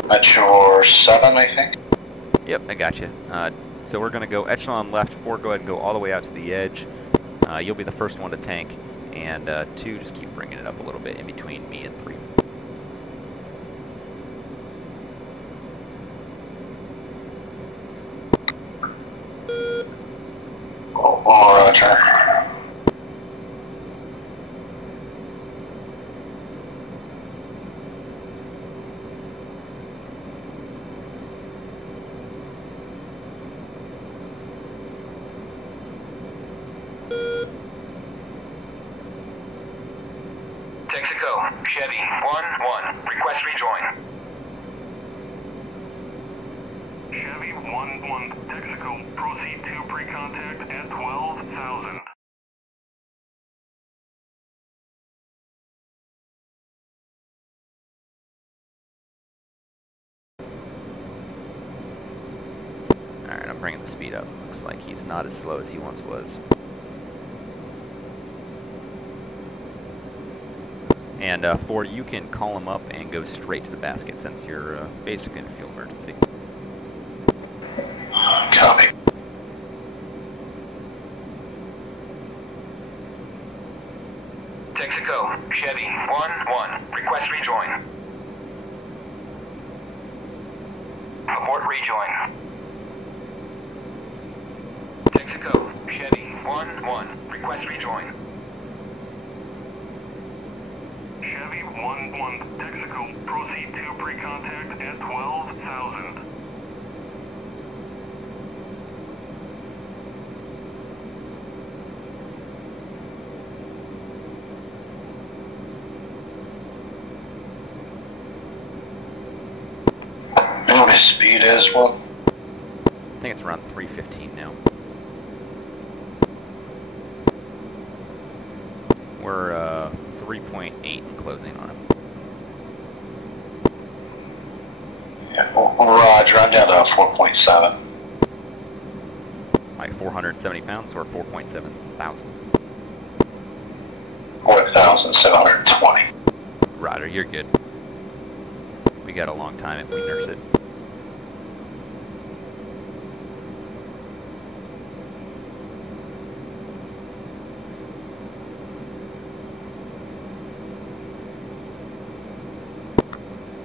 At your 7, I think? Yep, I got you. So we're going to go echelon left, 4, go ahead and go all the way out to the edge. You'll be the first one to tank, and 2, just keep bringing it up a little bit in between me and 3. Oh, roger. Texaco, Chevy, 1-1, request rejoin. Chevy 1-1, Texaco, proceed to pre-contact at 12,000. Alright, I'm bringing the speed up. Looks like he's not as slow as he once was. And Ford, you can call him up and go straight to the basket since you're basically in a fuel emergency. Copy. Texaco, Chevy, 1-1, request rejoin. Abort rejoin. Texaco, Chevy, 1-1, request rejoin. Chevy 1-1, Texaco, proceed to pre-contact at 12,000. You know what his speed is, what? I think it's around 315 now. We're 3.8 in closing on him. Yeah, roger, I'm down to 4.7. Like 470 pounds or 4.7 thousand? 4,720. Roger, you're good. We got a long time if we nurse it.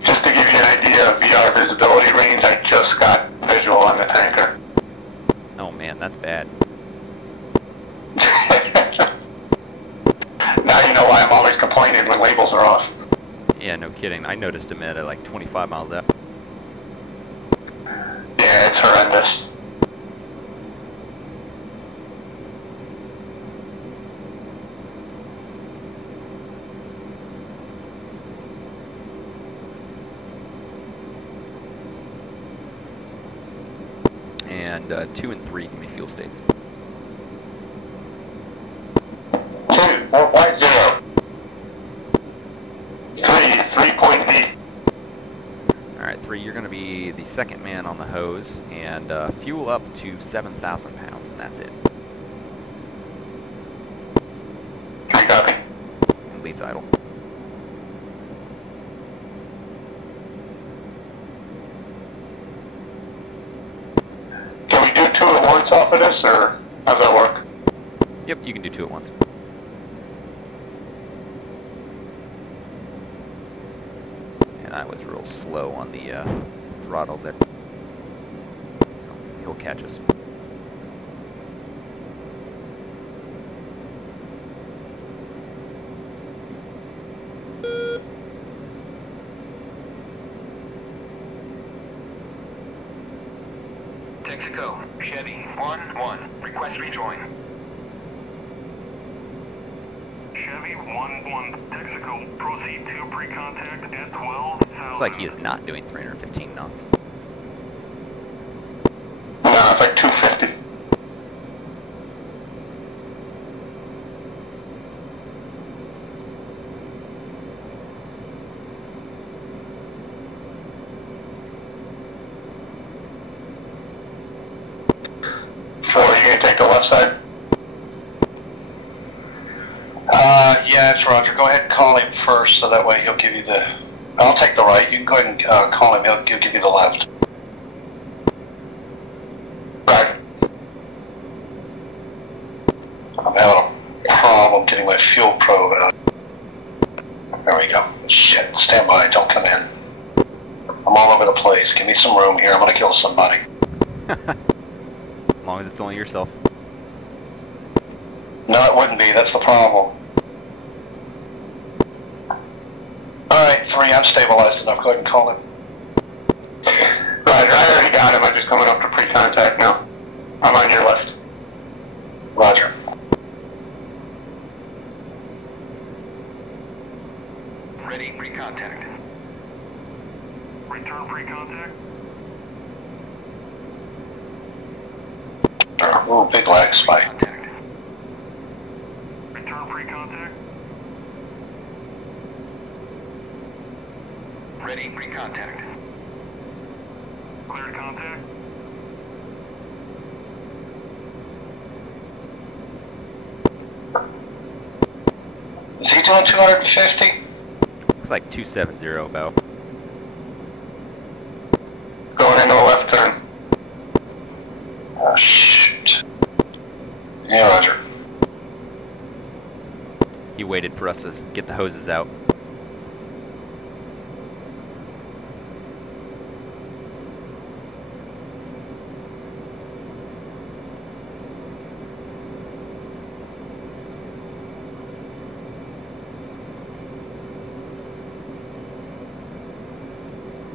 Just to give you an idea of VR visibility range, I just got visual on the tanker. Oh man, that's bad. Now you know why I'm always complaining disappointed when labels are off. Yeah, no kidding. I noticed him at like 25 miles out. Yeah, it's horrendous. And 2 and 3 give me fuel states. 2, 4.0. 3.8. Alright, 3, you're going to be the second man on the hose, and fuel up to 7,000 pounds, and that's it. Copy. And leads idle. Can we do 2 at once off of this, or how's that work? Yep, you can do 2 at once. And I was real slow on the throttle there. So he'll catch us. Texaco, Chevy 1-1. Request rejoin. Chevy 1-1, Texaco, proceed to pre-contact at 12,000. Looks like he is not doing 315 knots. No, it's like 250. Take the left side. Yeah, it's Roger. Go ahead and call him first, so that way he'll give you the... I'll take the right. You can go ahead and call him. He'll give you the left. Right. I'm having a problem getting my fuel probe out. There we go. Shit, stand by. Don't come in. I'm all over the place. Give me some room here. I'm going to kill somebody. As long as it's only yourself. No, it wouldn't be. That's the problem. Alright, 3, I'm stabilized enough. Go ahead and call him. Roger, I already got him. I'm just coming up to pre-contact now. I'm on your left. Roger. Ready, pre-contact. Return pre-contact. Oh, big lag spike. Return pre-contact. Ready, pre-contact. Cleared contact. Is he doing 250? Looks like 270 about. Going into a left turn. Oh, shoot. Yeah, Roger. He waited for us to get the hoses out.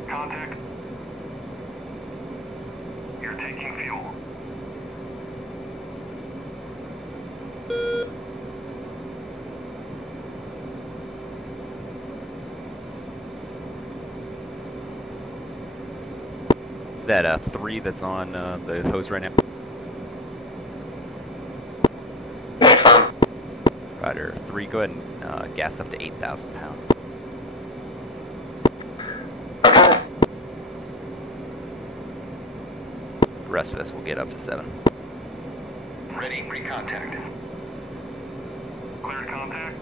Contact. You're taking fuel. Is that 3 that's on the hose right now? Roger. 3, go ahead and gas up to 8,000 pounds. The rest of us will get up to 7. Ready, pre-contact. Cleared contact.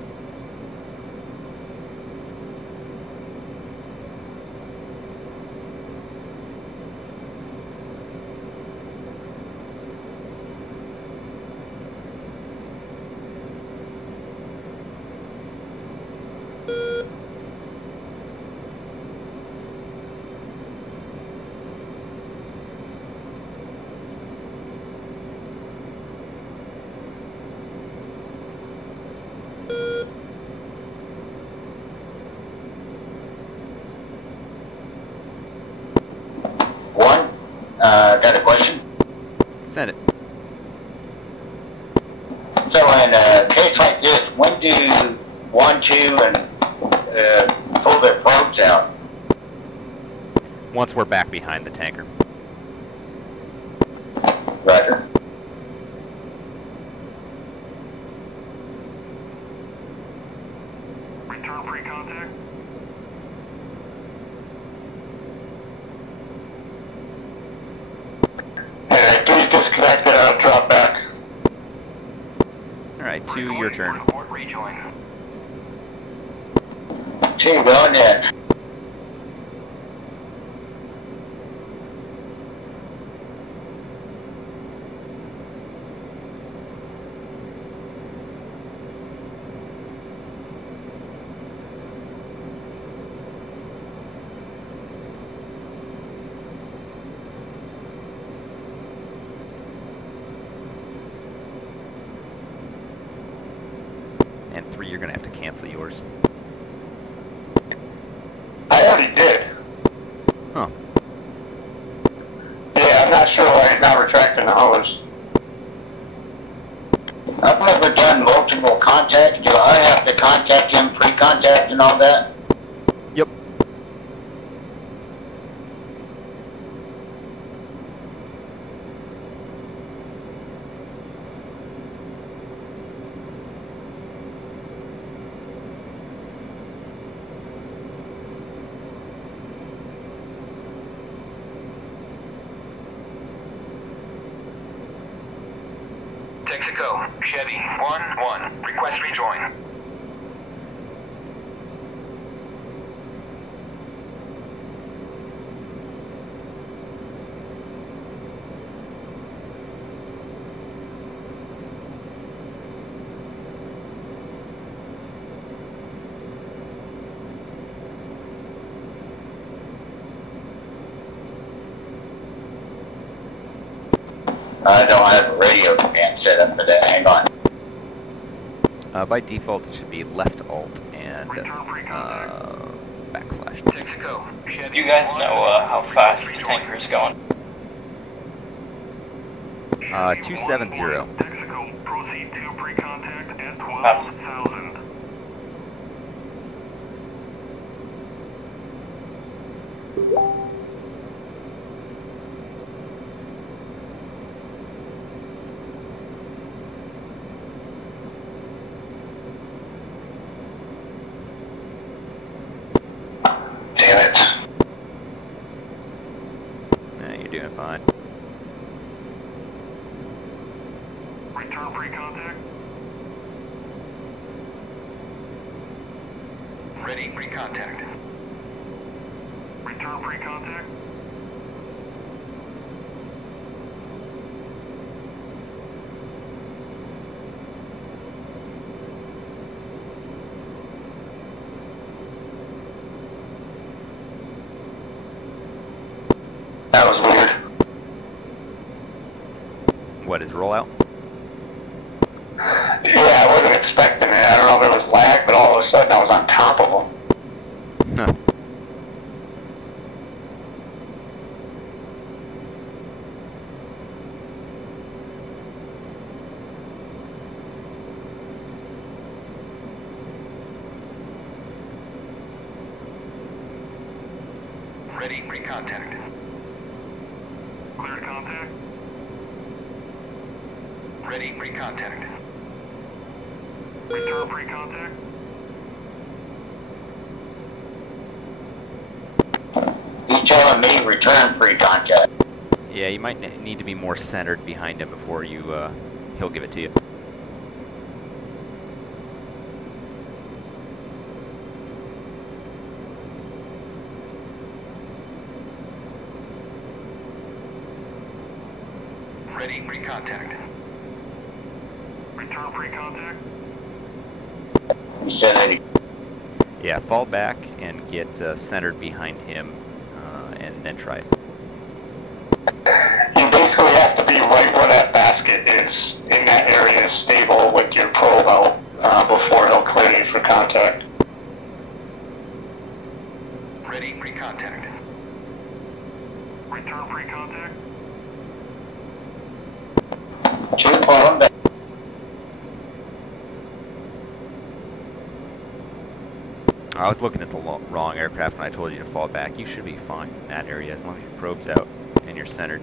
Got a question? Send it. So in a case like this, when do 1, 2, and pull their probes out? Once we're back behind the tanker. Roger. Return pre-contact. Alright, please disconnect and drop back. Alright, 2, your turn. Report rejoin. 2, going in. And 3, you're gonna have to cancel yours. I already did. Huh. Yeah, I'm not sure why he's not retracting the hose. I've never done multiple contacts. Do I have to contact him, pre-contact and all that? Yep. Texaco, Chevy 1-1. Request rejoin. I don't have a radio command set up for that. Hang on. By default, it should be left alt and backslash. Texaco, Chevy. You guys know how fast the tanker is going? 270. Texaco, proceed to pre-contact at 12,000. Damn it. You're doing fine. Return pre-contact. Ready, pre-contact. Return pre-contact. That was weird. What is rollout? Yeah, I wasn't expecting it. I don't know if it was lag, but all of a sudden I was on top of him. Huh. Ready, pre-contact. Cleared contact. Ready, pre-contact. Return pre-contact. He's telling me return pre-contact. Yeah, you might need to be more centered behind him before you, he'll give it to you. Ready, pre-contact. Return pre-contact. He said that he... Yeah, fall back and get centered behind him, and then try it. You basically have to be right where that basket is, in that area, stable with your probe out, before he'll clear you for contact. Ready, pre-contact. Return pre-contact. I'm back. I was looking at the wrong aircraft when I told you to fall back. You should be fine in that area as long as your probe's out and you're centered.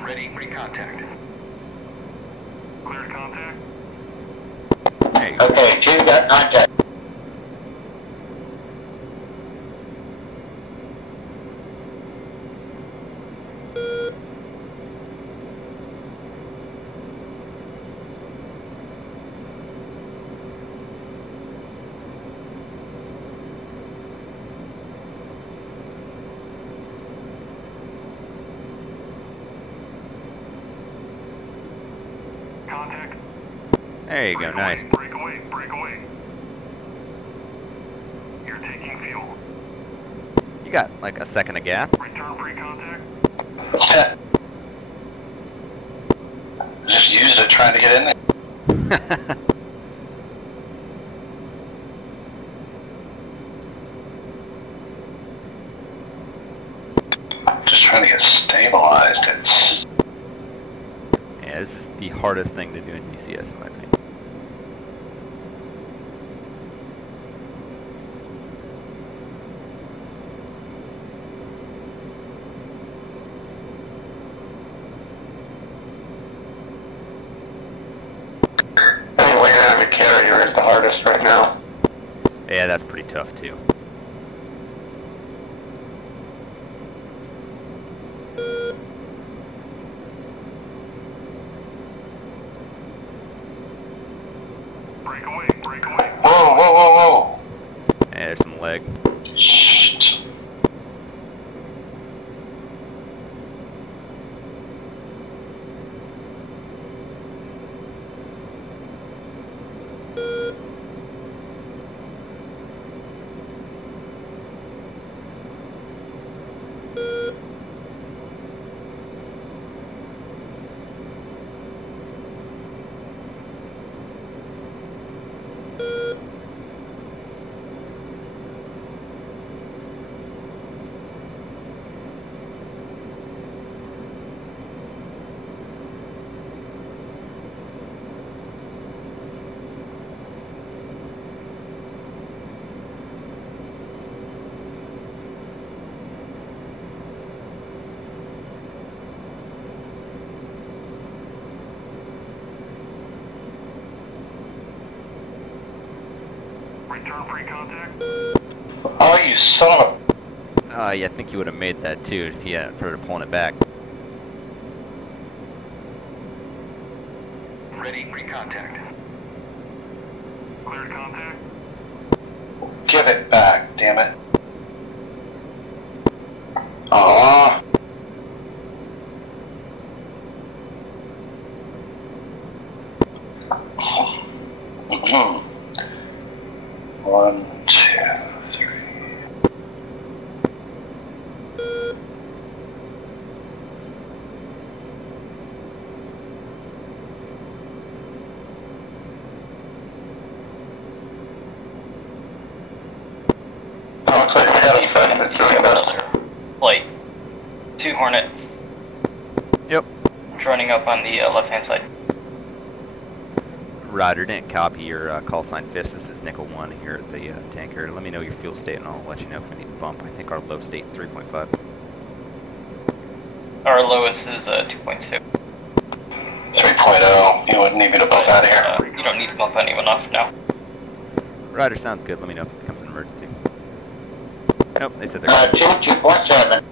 Ready for contact. Cleared contact. There you go. Okay, team got contact. Contact. There you go, nice. Break away, break away. You're taking fuel. You got like a second of gas. Return pre-contact. Just used it trying to get in there. Just trying to get stabilized. It's Yeah, this is the hardest thing to do in DCS, in my opinion. Anyway, out of a carrier is the hardest right now. Yeah, that's pretty tough too. Break away, break away. whoa, whoa, whoa, whoa. Yeah, there's some leg. Shit. Return pre-contact. Oh, you son of Yeah, I think you would have made that too if you hadn't started pulling it back. Ready pre-contact. Cleared contact. a... Give it back, damn it. Aww. One, two, three. Looks like we got a friend that's doing this. Flight 2 Hornet. Yep. Running up on the left-hand side. Roger, didn't copy your call sign Fist. This is Nickel 1 here at the tanker. Let me know your fuel state and I'll let you know if we need to bump. I think our low state's 3.5. Our lowest is 2.2. 3.0. You wouldn't need me to bump out of here. You don't need to bump anyone off now. Ryder, sounds good. Let me know if it becomes an emergency. Nope, they said they're 2.7.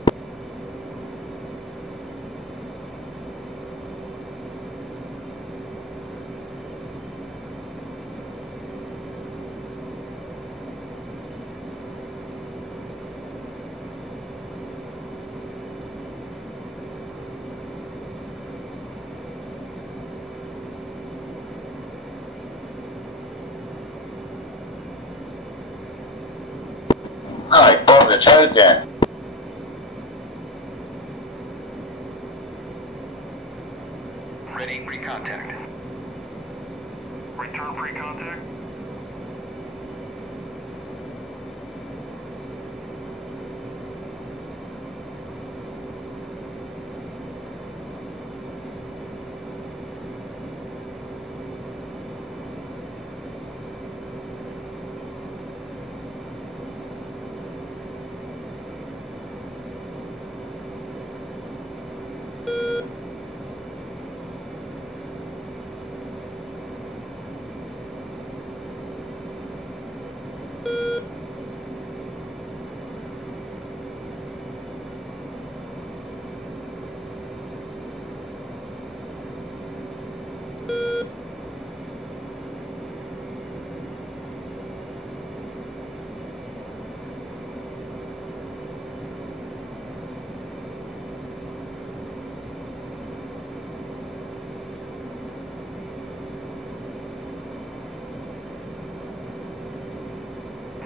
Alright, pull the toes in. Ready, pre-contact. Return pre-contact.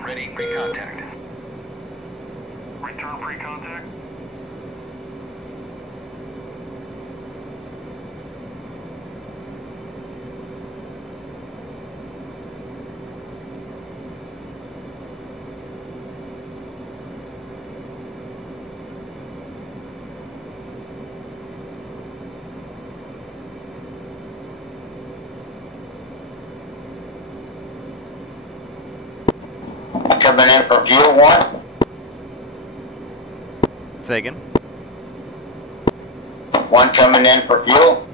Ready, pre-contact. Return pre-contact. Coming in for fuel 1. Say again? 1 coming in for fuel.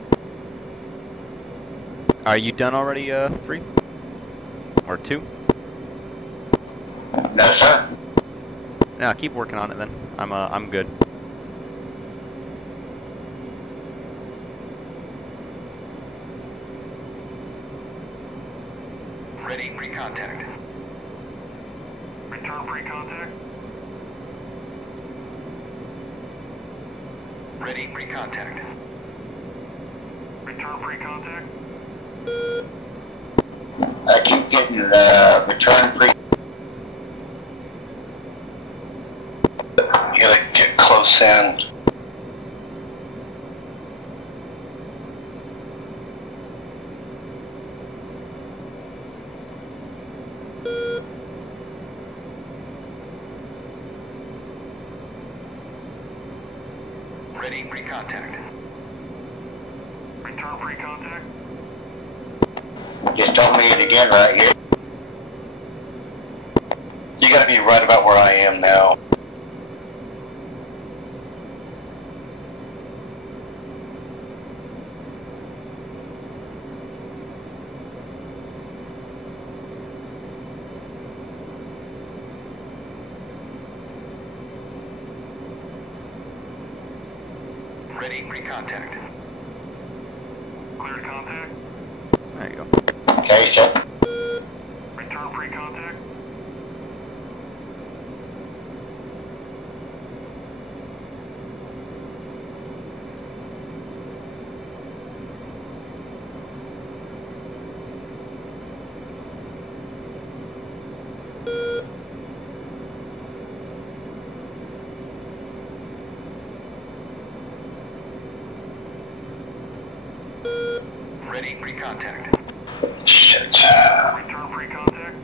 Are you done already, 3? Or 2? No, sir. No, keep working on it then. I'm good. Ready, pre-contact. Return pre-contact. Ready, pre-contact. Return pre-contact. I keep getting the return pre. You gotta get close in. Ready, pre-contact. Return pre-contact. Just told me it again right here. You gotta be right about where I am now. Ready, pre-contact. Cleared contact. There you go. Okay, sir. Return pre-contact. Ready, pre-contact. Shit. Return pre-contact.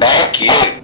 Thank you.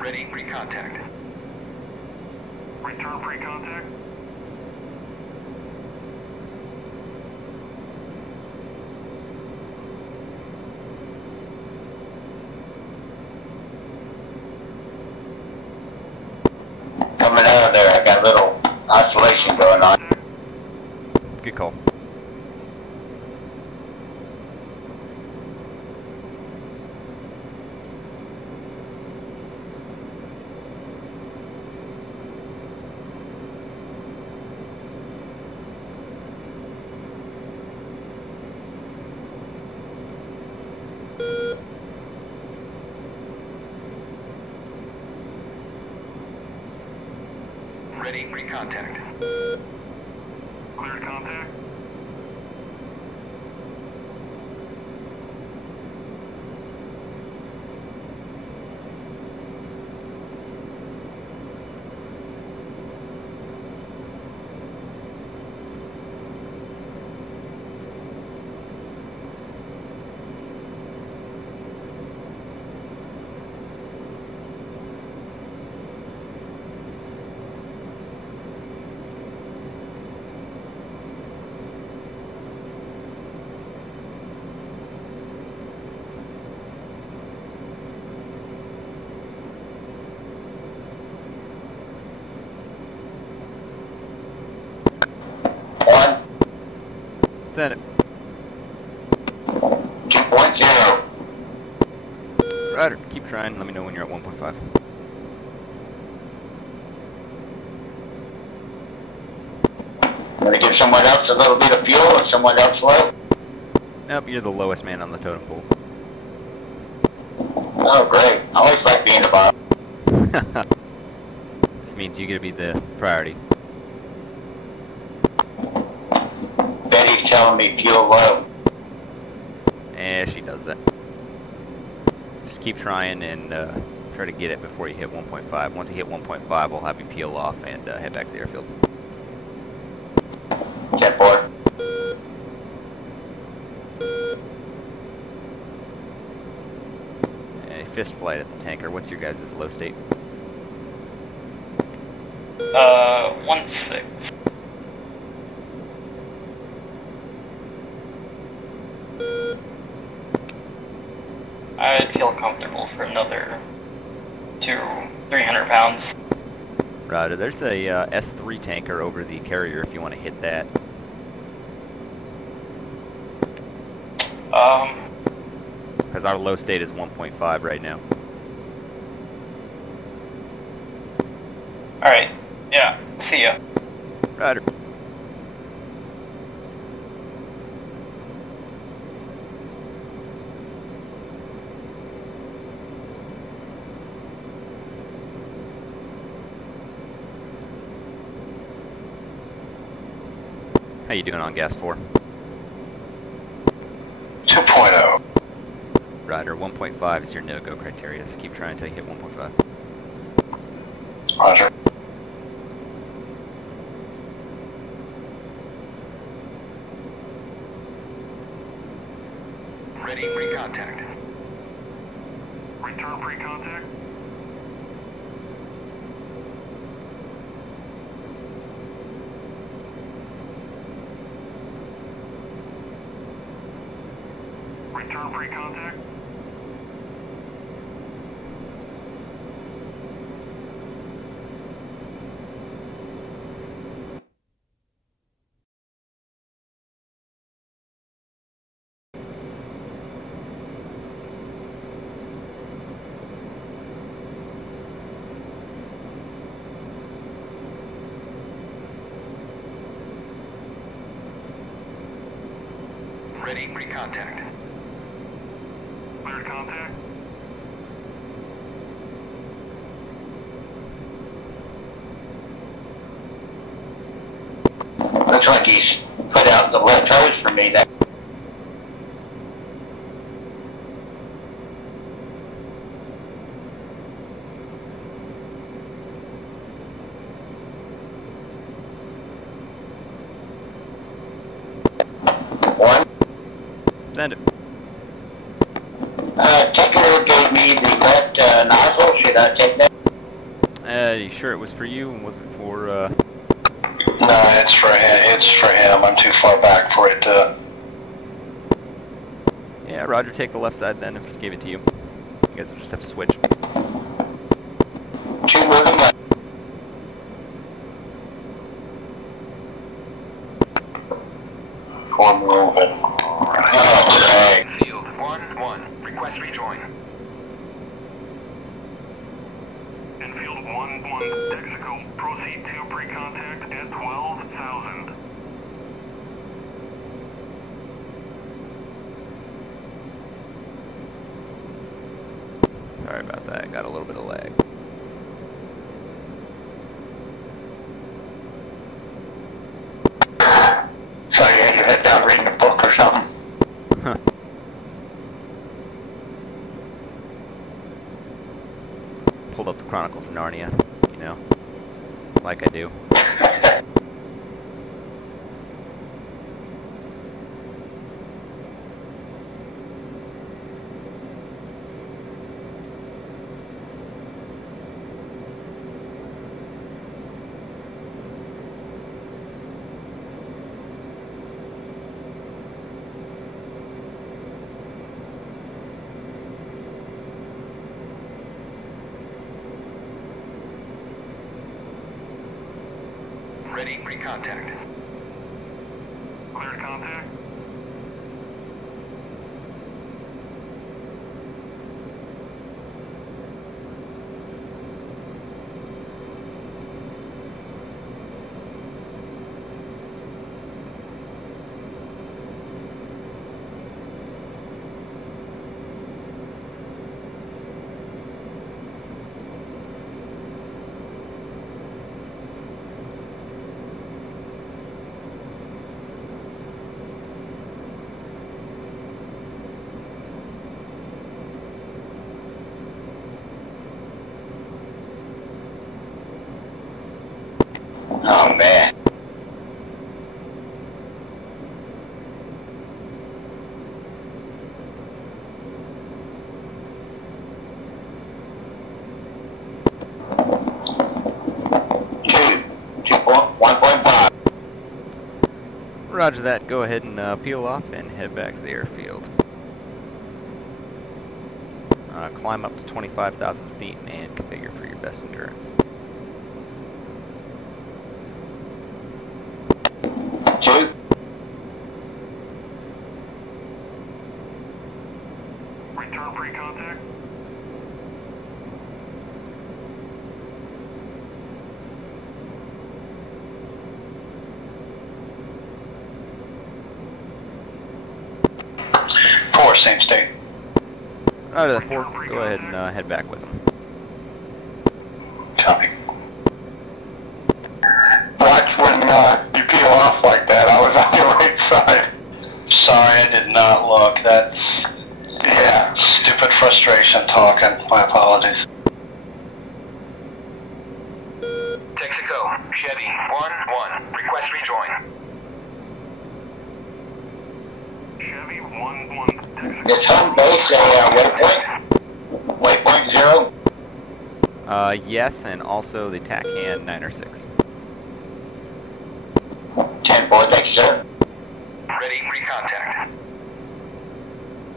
Ready, pre-contact. Return pre-contact. Coming out of there, I got a little oscillation going on. Good call. Ready, pre-contact. Cleared contact. Send it. 2.0. Roger. Keep trying. Let me know when you're at 1.5. I'm gonna give someone else a little bit of fuel and someone else low. Nope, you're the lowest man on the totem pole. Oh, great. I always like being the bottom. This means you get to be the priority. Betty's telling me fuel low. Yeah, she does that. Just keep trying and try to get it before you hit 1.5. Once you hit 1.5, I'll have you peel off and head back to the airfield. 10-4. Fist flight at the tanker. What's your guys' low state? 1-6. I'd feel comfortable for another 300 pounds. Roger. There's a S3 tanker over the carrier if you want to hit that. Because our low state is 1.5 right now. Alright, yeah, see ya. Roger. How you doing on gas 4? 2.0. Roger, 1.5 is your no-go criteria, so keep trying until you hit 1.5. Roger. Ready, pre-contact. Return pre-contact. Return pre-contact. Ready, pre-contact. Cleared contact. Looks like he's put out the left hose for me. That. One. Send it. Tanker gave me the left nozzle. Should I take that? sure it was for you and wasn't for? No, it's for him. It's for him. I'm too far back for it to. Yeah, Roger. Take the left side then. If he gave it to you, you guys will just have to switch. Keep moving left. We're moving. Okay. Field 1-1. Request rejoin. Infield 1-1. Texaco, proceed to pre-contact at 12,000. Sorry about that. Got a little bit of lag. So you had your head down reading a book or something? Pulled up the Chronicles of Narnia, you know, like I do. Ready, pre-contact. Cleared contact. Oh man. Two, 1.5. Roger that. Go ahead and peel off and head back to the airfield. Climb up to 25,000 feet and configure for your best endurance. Two. Return pre-contact. Four, same state. Roger that, 4. Go ahead and head back with them. Copy. Watch when you peel off like that. I was on your right side. Sorry, I did not look. That's, yeah, stupid frustration talking. My apologies. Texaco, Chevy 1-1. Request rejoin. Chevy 1-1. It's on base, waypoint 0. Yes, and also the TAC hand 9 or 6. 10-4, thank you, sir. Ready, pre-contact.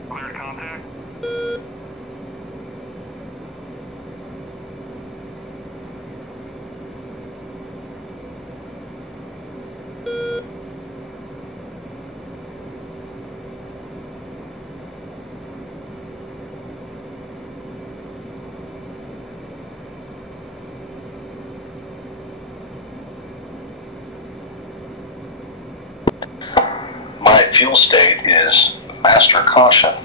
Cleared contact. My fuel state is master caution.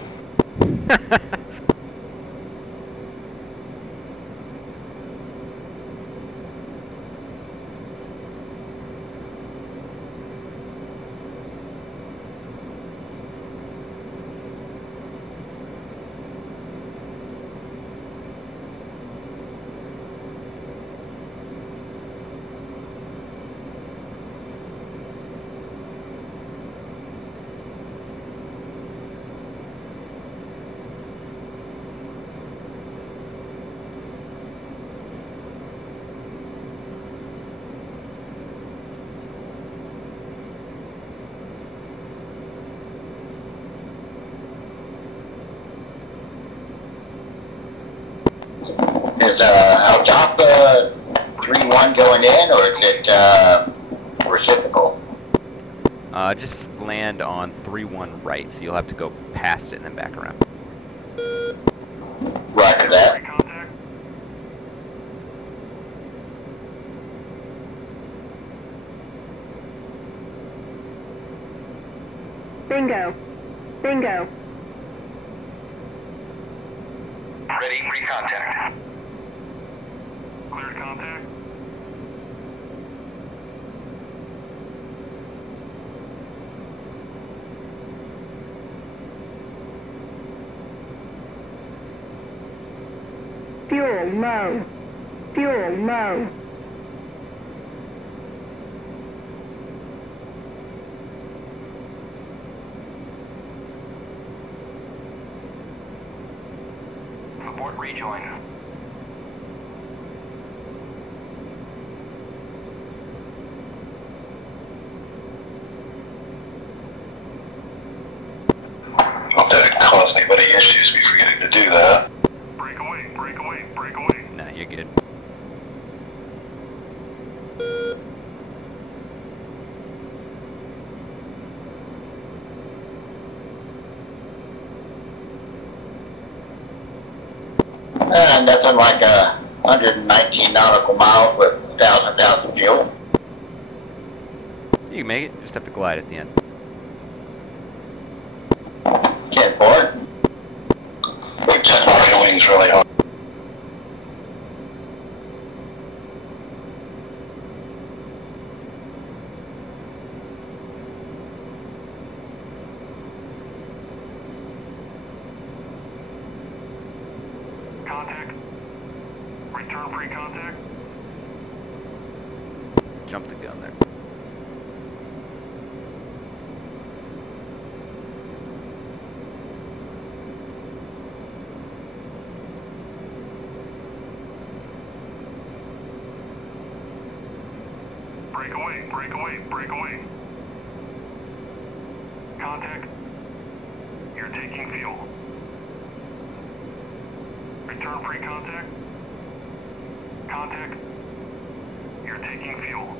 Is Alpha 3-1 going in, or is it reciprocal? Just land on 3-1 right, so you'll have to go past it and then back around. Roger that. Bingo. Bingo. Ready, recontact. Cleared contact. Fuel low. Fuel low. Abort rejoin. Not that it caused anybody issues me forgetting to do that. Break away, break away, break away. Nah, you're good. Nothing like 119 nautical miles with 1,000 fuel. You can make it, just have to glide at the end. 10-4. We've just our wings really hard. Contact. Return pre-contact. Jump the gun there. Break away, break away, break away. Contact. You're taking fuel. Return pre-contact. Contact. You're taking fuel.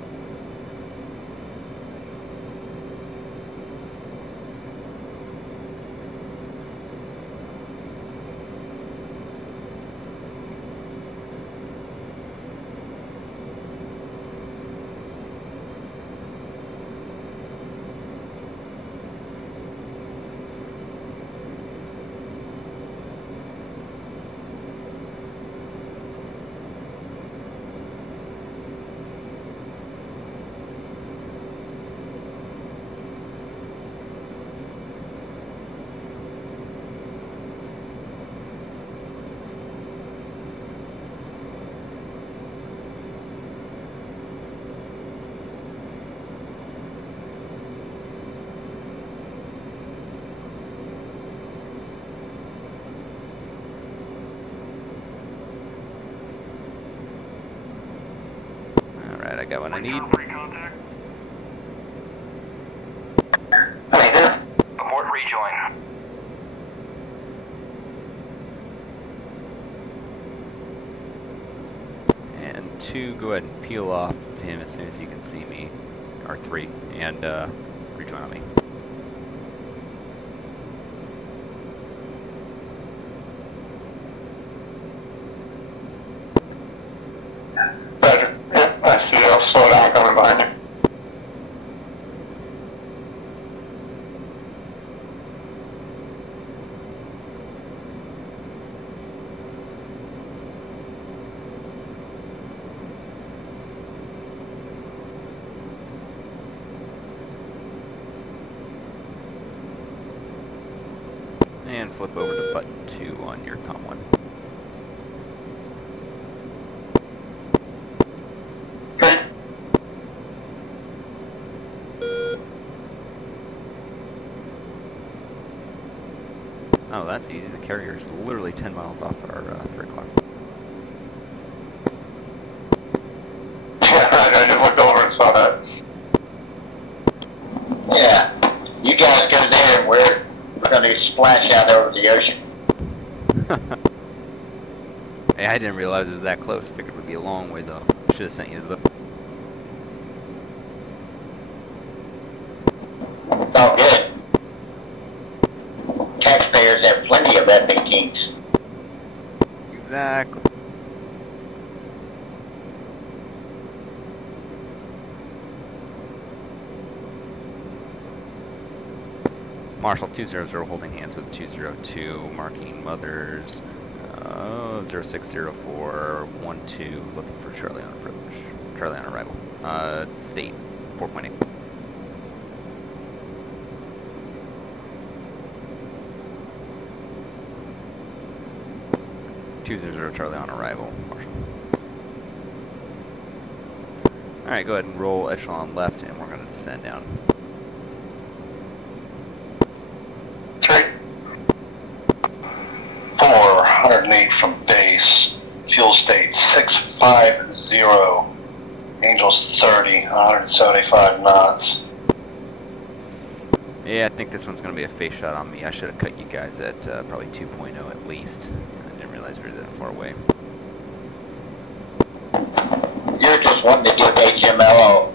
Alright, I got what I need. Pre-contact. Abort rejoin. And 2, go ahead and peel off him as soon as you can see me. Or 3, and rejoin on me. Roger. Yep, I see you. I'll slow down coming behind you. And flip over to button 2 on your COM 1. Oh, that's easy. The carrier is literally 10 miles off our 3 o'clock. Yeah, I just looked over and saw that. Yeah. You guys go there and we're going to splash out over the ocean. Yeah, Yeah, I didn't realize it was that close. I figured it would be a long ways off. Should have sent you the. It's all good. Taxpayers have plenty of epic kinks. Exactly. Marshall 200 holding hands with 202, marking mothers 060412, looking for Charlie on approach. Charlie on arrival. State 4.8. Charlie on arrival, Marshall. Alright, go ahead and roll echelon left, and we're going to descend down. 408 from base. Fuel state 650. Angels 30, 175 knots. Yeah, I think this one's going to be a face shot on me. I should have cut you guys at probably 2.0 at least. I didn't realize we were that far away. You're just wanting to give HMLO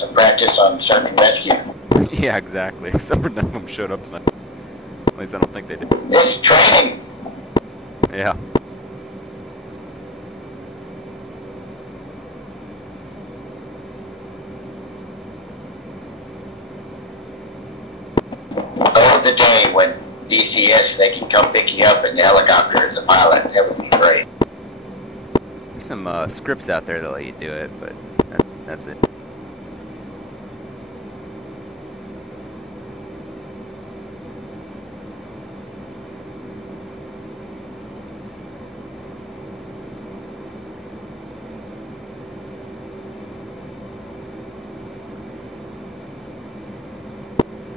some practice on search and rescue. Yeah, exactly. Except for none of them showed up tonight. At least I don't think they did. It's training. Yeah. Oh, the day when DCS, they can come pick you up in the helicopter as a pilot. That would be great. There's some scripts out there that let you do it, but that's it.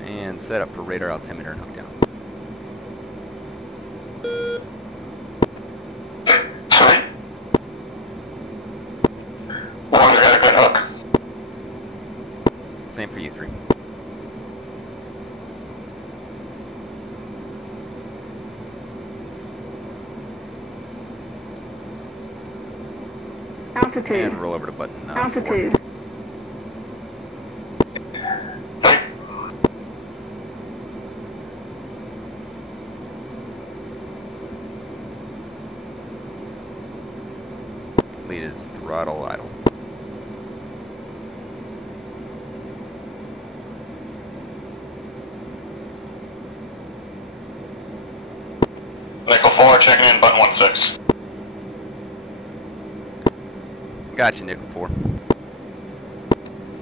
And set up for radar altimeter and hook down. One, got a good hook. Same for you three. Altitude. And roll over to button Altitude. 4. Lead is throttle idle. Nickel 4, checking in, button 16. Gotcha, Nickel 4.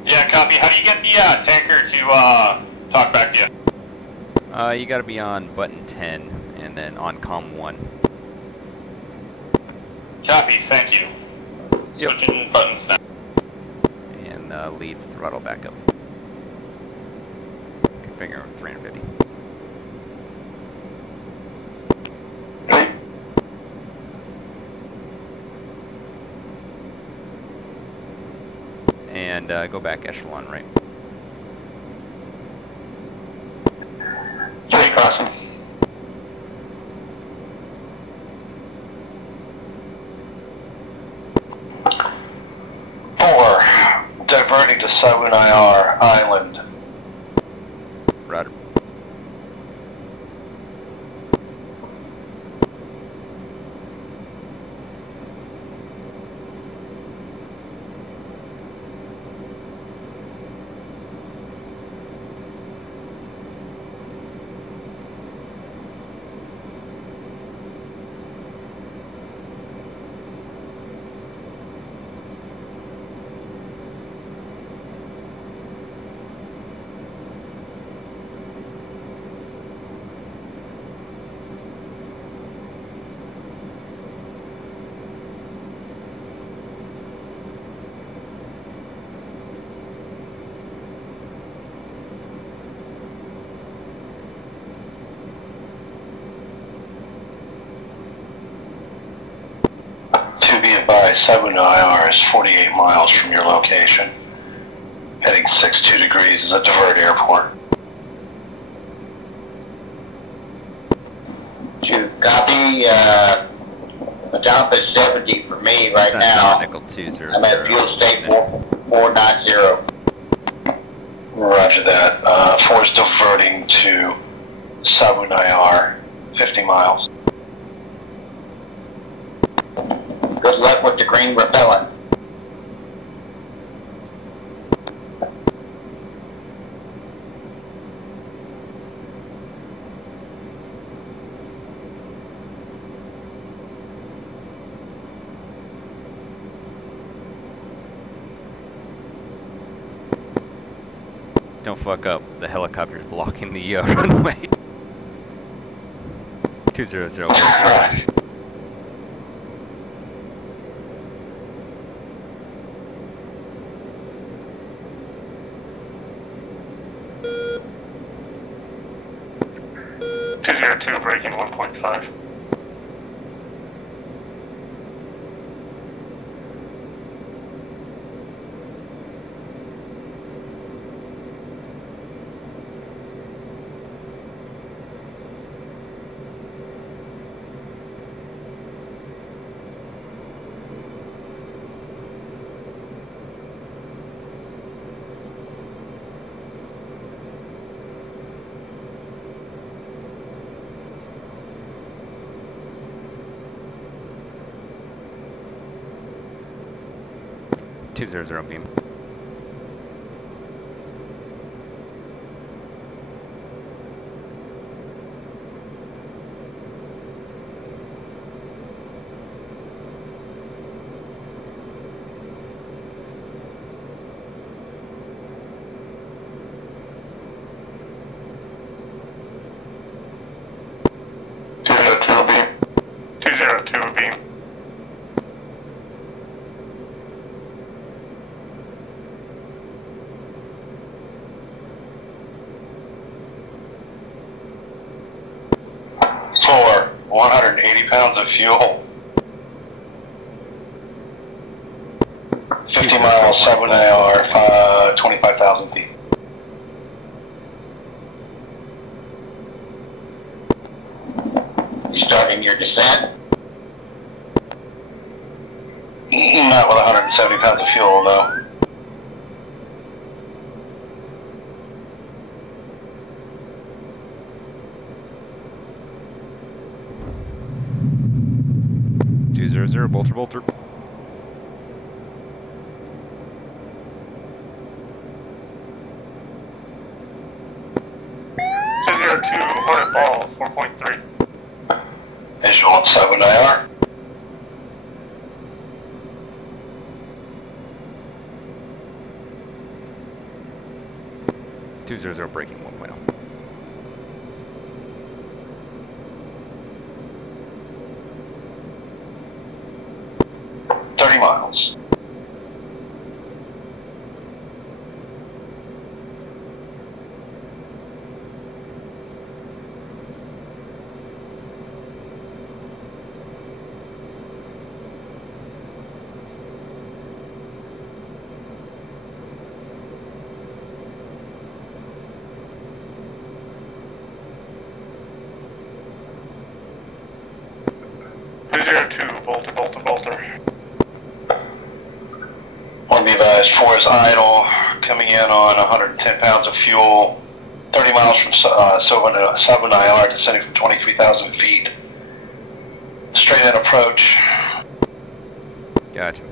Yeah, copy. How do you get the tanker to talk back to you? You gotta be on button 10 and then on comm 1. Copy, thank you. Yep. Switching buttons now. And leads throttle back up. Configure 350. And go back echelon right. 3 crossing. Diverting to Sabun IR Island. Roger. Be advised, Sabun IR is 48 miles from your location. Heading 62 degrees is a divert airport. To copy, Top is 70 for me right now. Nickel 200. I'm at fuel state 490. Roger that. 4 is diverting to Sabunayar, 50 miles. Good luck with the green repellent. Don't fuck up. The helicopter's blocking the runway. 200. Breaking 1.5. Beam. For 180 pounds of fuel. 50 miles, 7 25,000 feet. Starting your descent? Not with 170 pounds of fuel, no. Bolter. 202, Hornet Ball, 4.3. Visual on 7 IR. Breaking 1.0. Miles. Bolter. One be advised, 4 is idle, coming in on 110 pounds of fuel, 30 miles from Sabunayar, descending from 23,000 feet. Straight in approach. Gotcha.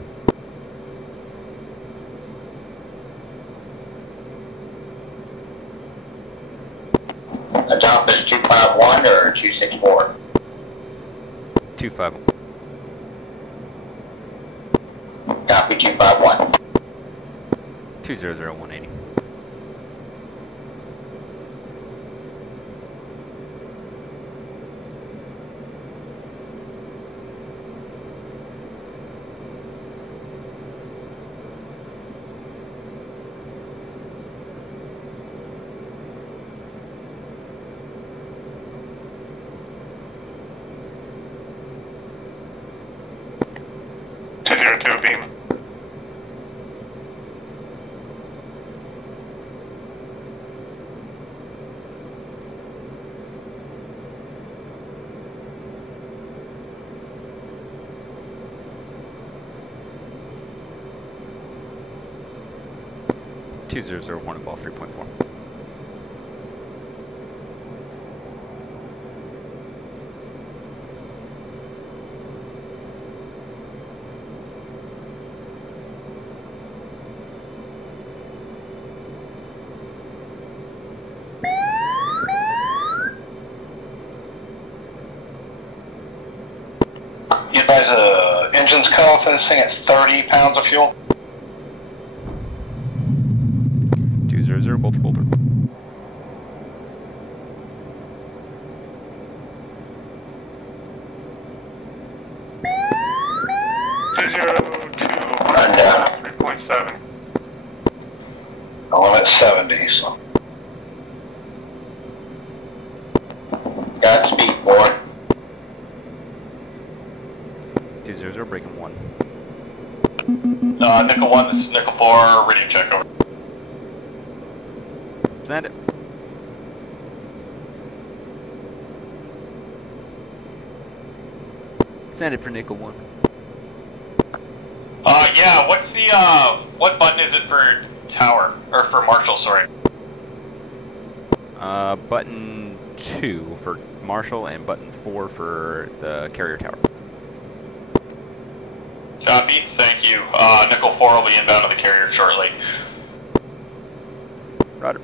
The top is 251 or 264? 251. Copy 251. 200-180. Beam. 200 Hornet Ball 3.4. You advise the engine's cut off for this thing at 30 pounds of fuel? 200 Bolter Bolter. I'm down. 3.7. I'm at 70, so. Godspeed, boy. 200 breaking 1. Nickel 1, this is Nickel 4, radio check over. Send it. Send it for Nickel 1. Yeah, what's the, what button is it for tower? Or for Marshall, sorry. Button 2 for Marshall and button 4 for the carrier tower. Copy, thank you. Nickel 4 will be inbound to the carrier shortly. Roger.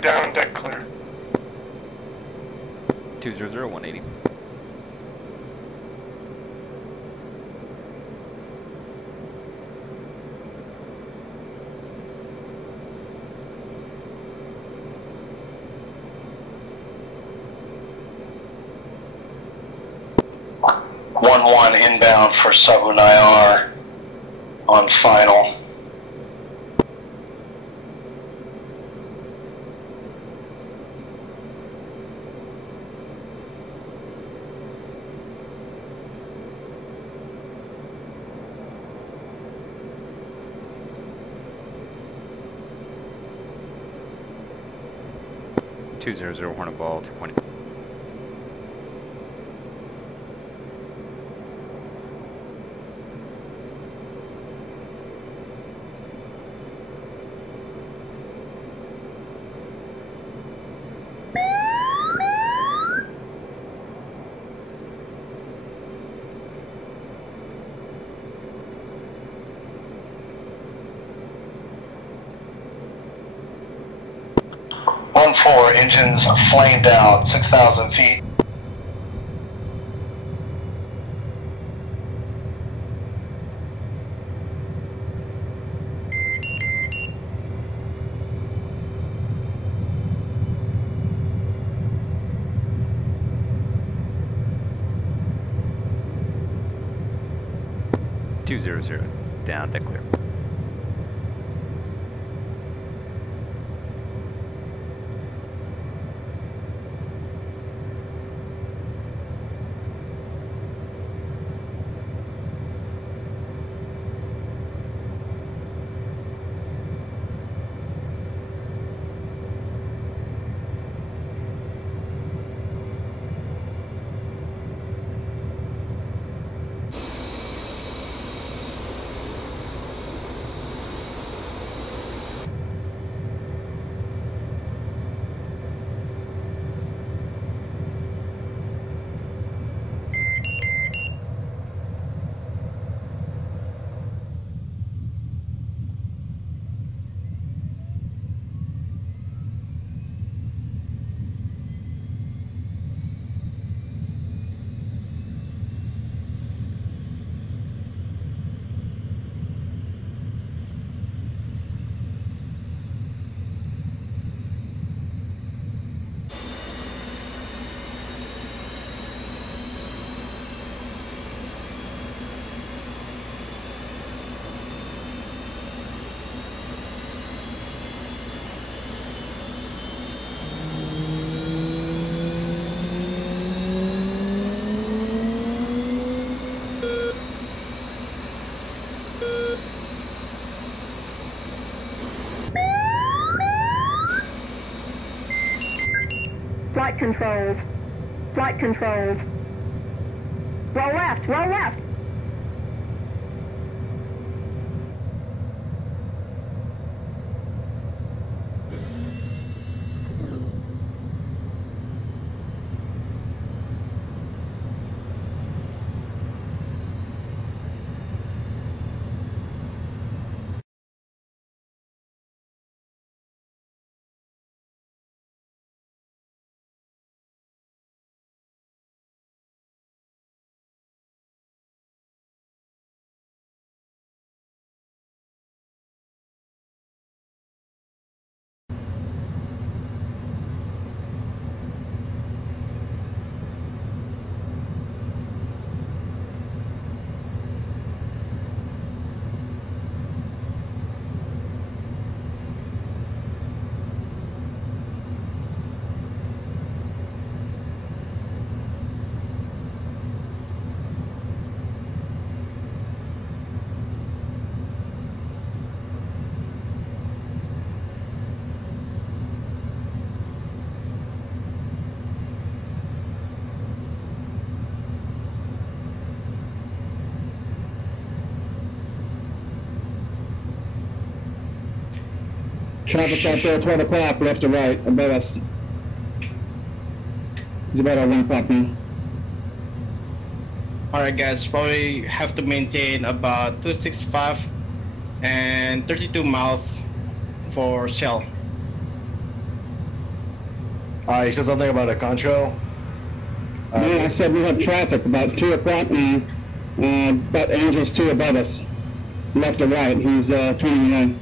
Down, deck clear. 200 180. One inbound for Sabun IR on final. Hornet Ball 2.8. Four engines flamed out, 6,000 feet. Down, deck clear. Flight controls. Flight controls. Roll left, roll left. Traffic out there, 12 o'clock, left to right, above us. It's about 1 o'clock now. Alright guys, probably have to maintain about 265 and 32 miles for Shell. You said something about a contrail? Yeah, I said we have traffic about 2 o'clock now. About Angel's 2 above us. Left to right, he's turning in.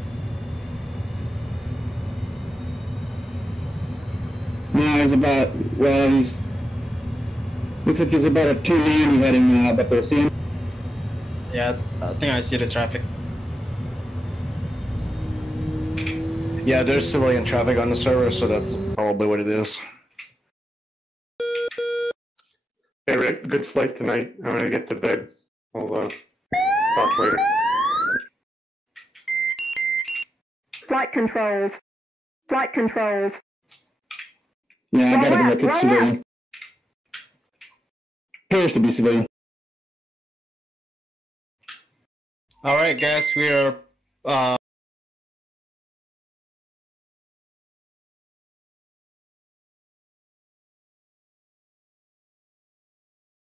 Now he's about, well, he's, looks like he's about a 290 heading now, but they're seeing. Yeah, I think I see the traffic. Yeah, there's civilian traffic on the server, so that's probably what it is. Hey Rick, good flight tonight. I'm gonna get to bed. We'll talk later. Flight controls. Flight controls. Yeah, I gotta Roll look at left, civilian. Appears to be civilian. Alright guys, we are